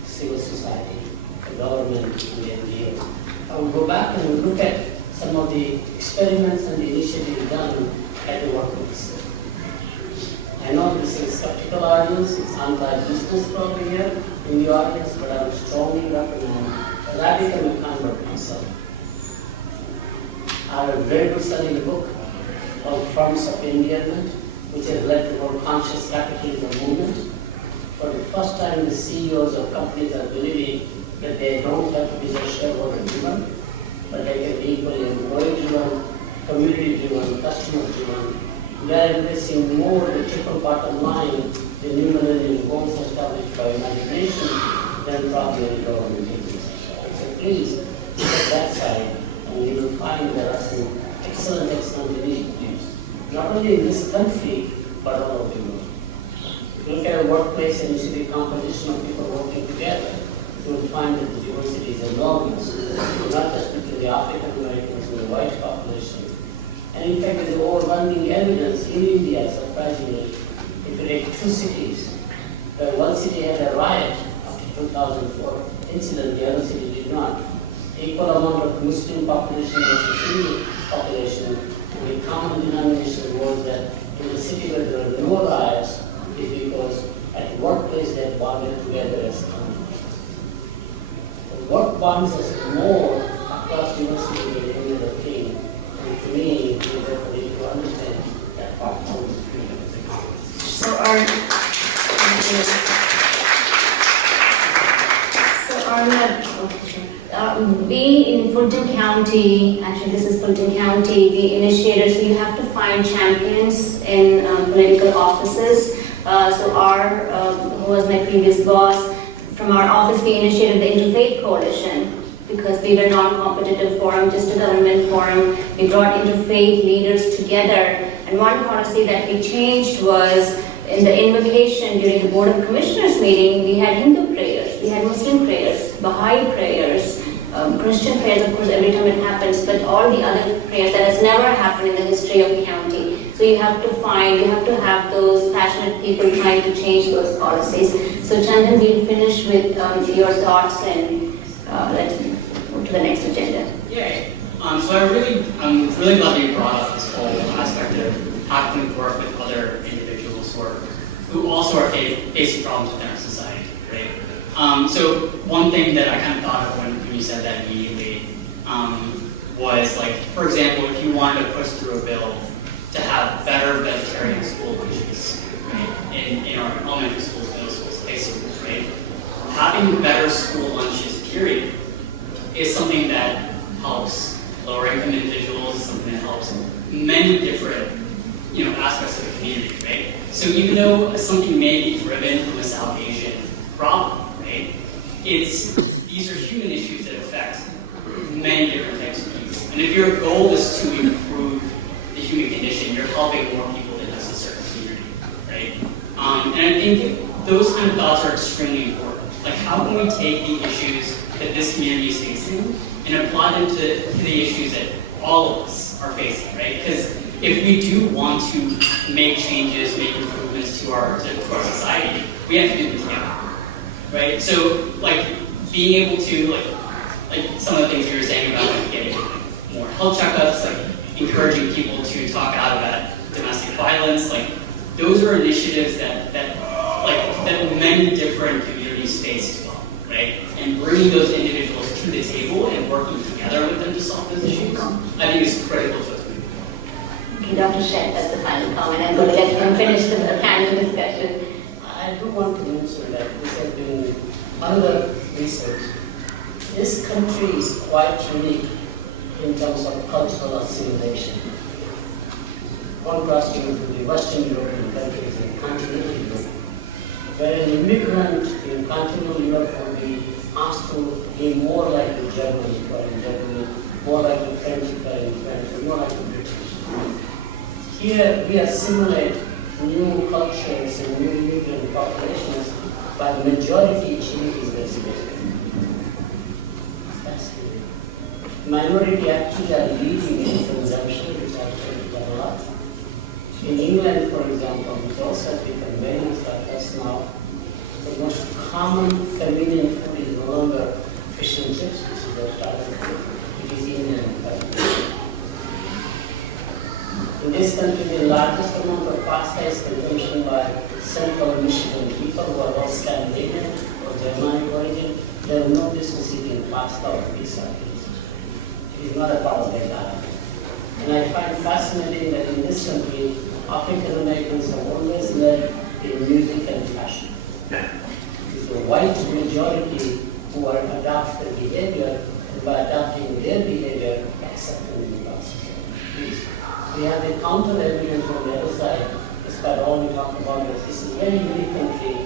civil society, the government, and the NGOs. I would go back and look at some of the experiments and the initiatives done at the workplace. I know this is a skeptical audience, it's anti-business probably here in the audience, but I would strongly recommend that I become a convert myself. I have a very good selling book called Forms of Endearment, which has led to more conscious capitalism movement. For the first time, the CEOs of companies are believing that they don't have to be just shareholder driven, but they can be equally employee driven, community driven, customer driven. We are embracing more the triple bottom line, the new millennium goals established by United Nations, than probably the government agencies. So please, look at that side, and you will find there are some excellent initiatives, not only in this country, but all over the world. If you look at a workplace and you see the composition of people working together, you will find that the diversity is enormous, not just between the African Americans and the white population. And in fact, there is overwhelming evidence in India, surprisingly, if you take two cities, where one city had a riot after 2004 incident, the other city did not. Equal amount of Muslim population versus Hindu population, and the common denomination was that in the city where there were no riots is because at the workplace they had bonded together as communities. What bonds us more across diversity than any other thing? And to me, we therefore need to understand that part of the freedom as a concept. So we in Fulton County, actually this is Fulton County, we initiated, so you have to find champions in political offices. So who was my previous boss, from our office we initiated the Interfaith Coalition because we were non-competitive forum, just a government forum. We brought interfaith leaders together, and one policy that we changed was in the invocation during the Board of Commissioners meeting, we had Hindu prayers, we had Muslim prayers, Baha'i prayers, Christian prayers, of course, every time it happens, but all the other prayers that has never happened in the history of the county. So you have to have those passionate people trying to change those policies. So Chandan, we'll finish with your thoughts and let's move to the next agenda. Yay. So I'm really glad that you brought up this whole aspect of how can we work with other individuals who also are facing problems within our society, right? So one thing that I kind of thought of when you said that immediately was like, for example, if you wanted to push through a bill to have better vegetarian school lunches, right, in our elementary schools, middle schools, high schools, right? Having better school lunches, period, is something that helps lower income individuals, is something that helps many different, aspects of the community, right? So even though something may be driven from a South Asian problem, right, these are human issues that affect many different types of people. And if your goal is to improve the human condition, you're helping more people than just a certain community, right? And I think those kind of thoughts are extremely important. Like, how can we take the issues that this community is facing and apply them to the issues that all of us are facing, right? Because if we do want to make changes, make improvements to our society, we have to do them together, right? So, like, being able to, like some of the things you were saying about like getting more health checkups, like encouraging people to talk out about domestic violence, like those are initiatives that many different communities face as well, right? And bringing those individuals to the table and working together with them to solve those issues, I think is critical for the community. Okay, Dr. Shet, that's the final comment. I'm going to let him finish the panel discussion. I do want to mention that this has been under research. This country is quite unique in terms of cultural assimilation. Contrasting to the Western European countries in continental Europe, where an immigrant in continental Europe would be asked to be more like the German if you are in Germany, more like the French if you are in France, or more like the British. Here we assimilate new cultures and new immigrant populations by the majority changing their space. Minority actually are leading in consumption, which actually done a lot. In England, for example, which also has become very much like us now, the most common convenient food is no longer fish and chips, which is their starting food. It is Indian food. In this country, the largest amount of pasta is consumption by central Michigan people who are all Scandinavian or Germanic origin. They have no business eating pasta or pizza. It is not a part of their diet. And I find fascinating that in this country, African Americans have always led in music and fashion. It's the white majority who are adopt the behavior, and by adopting their behavior, accept the new laws. We have the counter evidence on the other side, despite all we talk about it. This is a very unique country.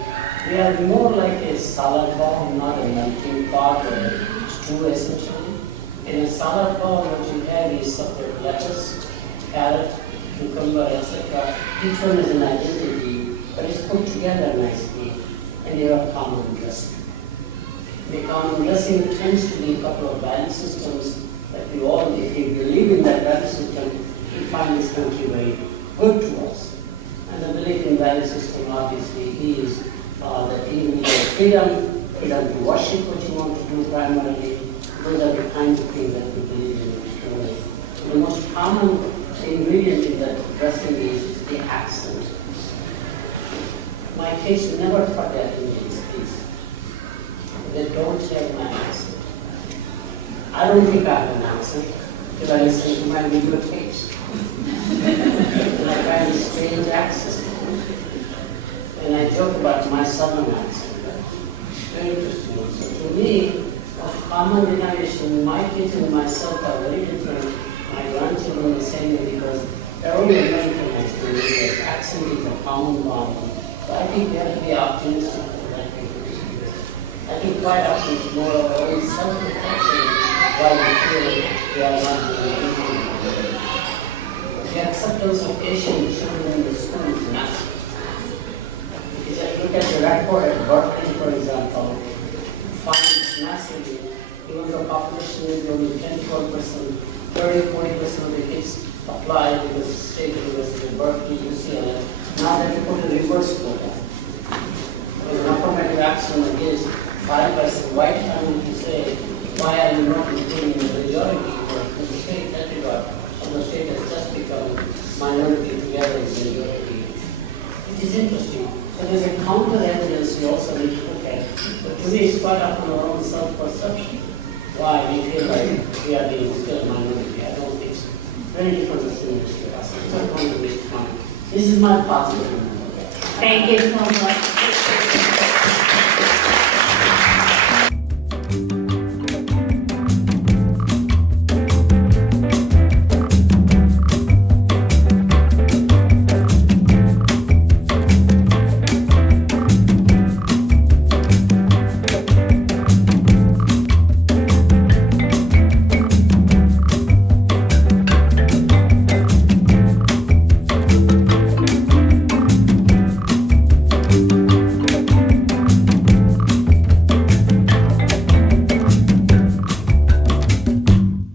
We are more like a salad bowl, not a melting pot or a stew essentially. In a salad bowl, what you have is separate lettuce, carrot, cucumber, etc. Each one is an identity, but it's put together nicely, and they are common dressing. The common dressing tends to be a couple of value systems that we all, if we believe in that value system, we find this country very good to us. And the belief in value system obviously is that even your freedom to worship what you want to do primarily, those are the kinds of things that we believe in. The most common ingredient in that dressing is the accent. My kids never thought that Indians please. They don't have my accent. I don't think I have an accent till I listen to my videotapes. And I find a strange accent. And I joke about my southern accent. Very interesting. So to me, a common denomination, my kids and myself are very different. My grandchildren the same way because they're only Americanized. The accent is a common bond. So I think we have to be optimistic for that. I think quite often it's more of our own self-reflection why we feel we are not doing anything. The acceptance of Asian children in the school is massive. If you look at the record at Berkeley, for example, find massively, even though population is only 10-12%, 30-40% of the kids apply to the state university of Berkeley, UCLA. Now they can put a reverse quota. There's an affirmative action against 5% white family to say, why are you not including the majority in the state? That regard, and the state has just become minority together with majority. It is interesting. So there's a counter evidence we also need to look at. But to me, it's quite often our own self-perception. Why we feel like we are the still minority. I don't think so. Very different experience to us. I don't want to make fun. This is my positive. Thank you so much.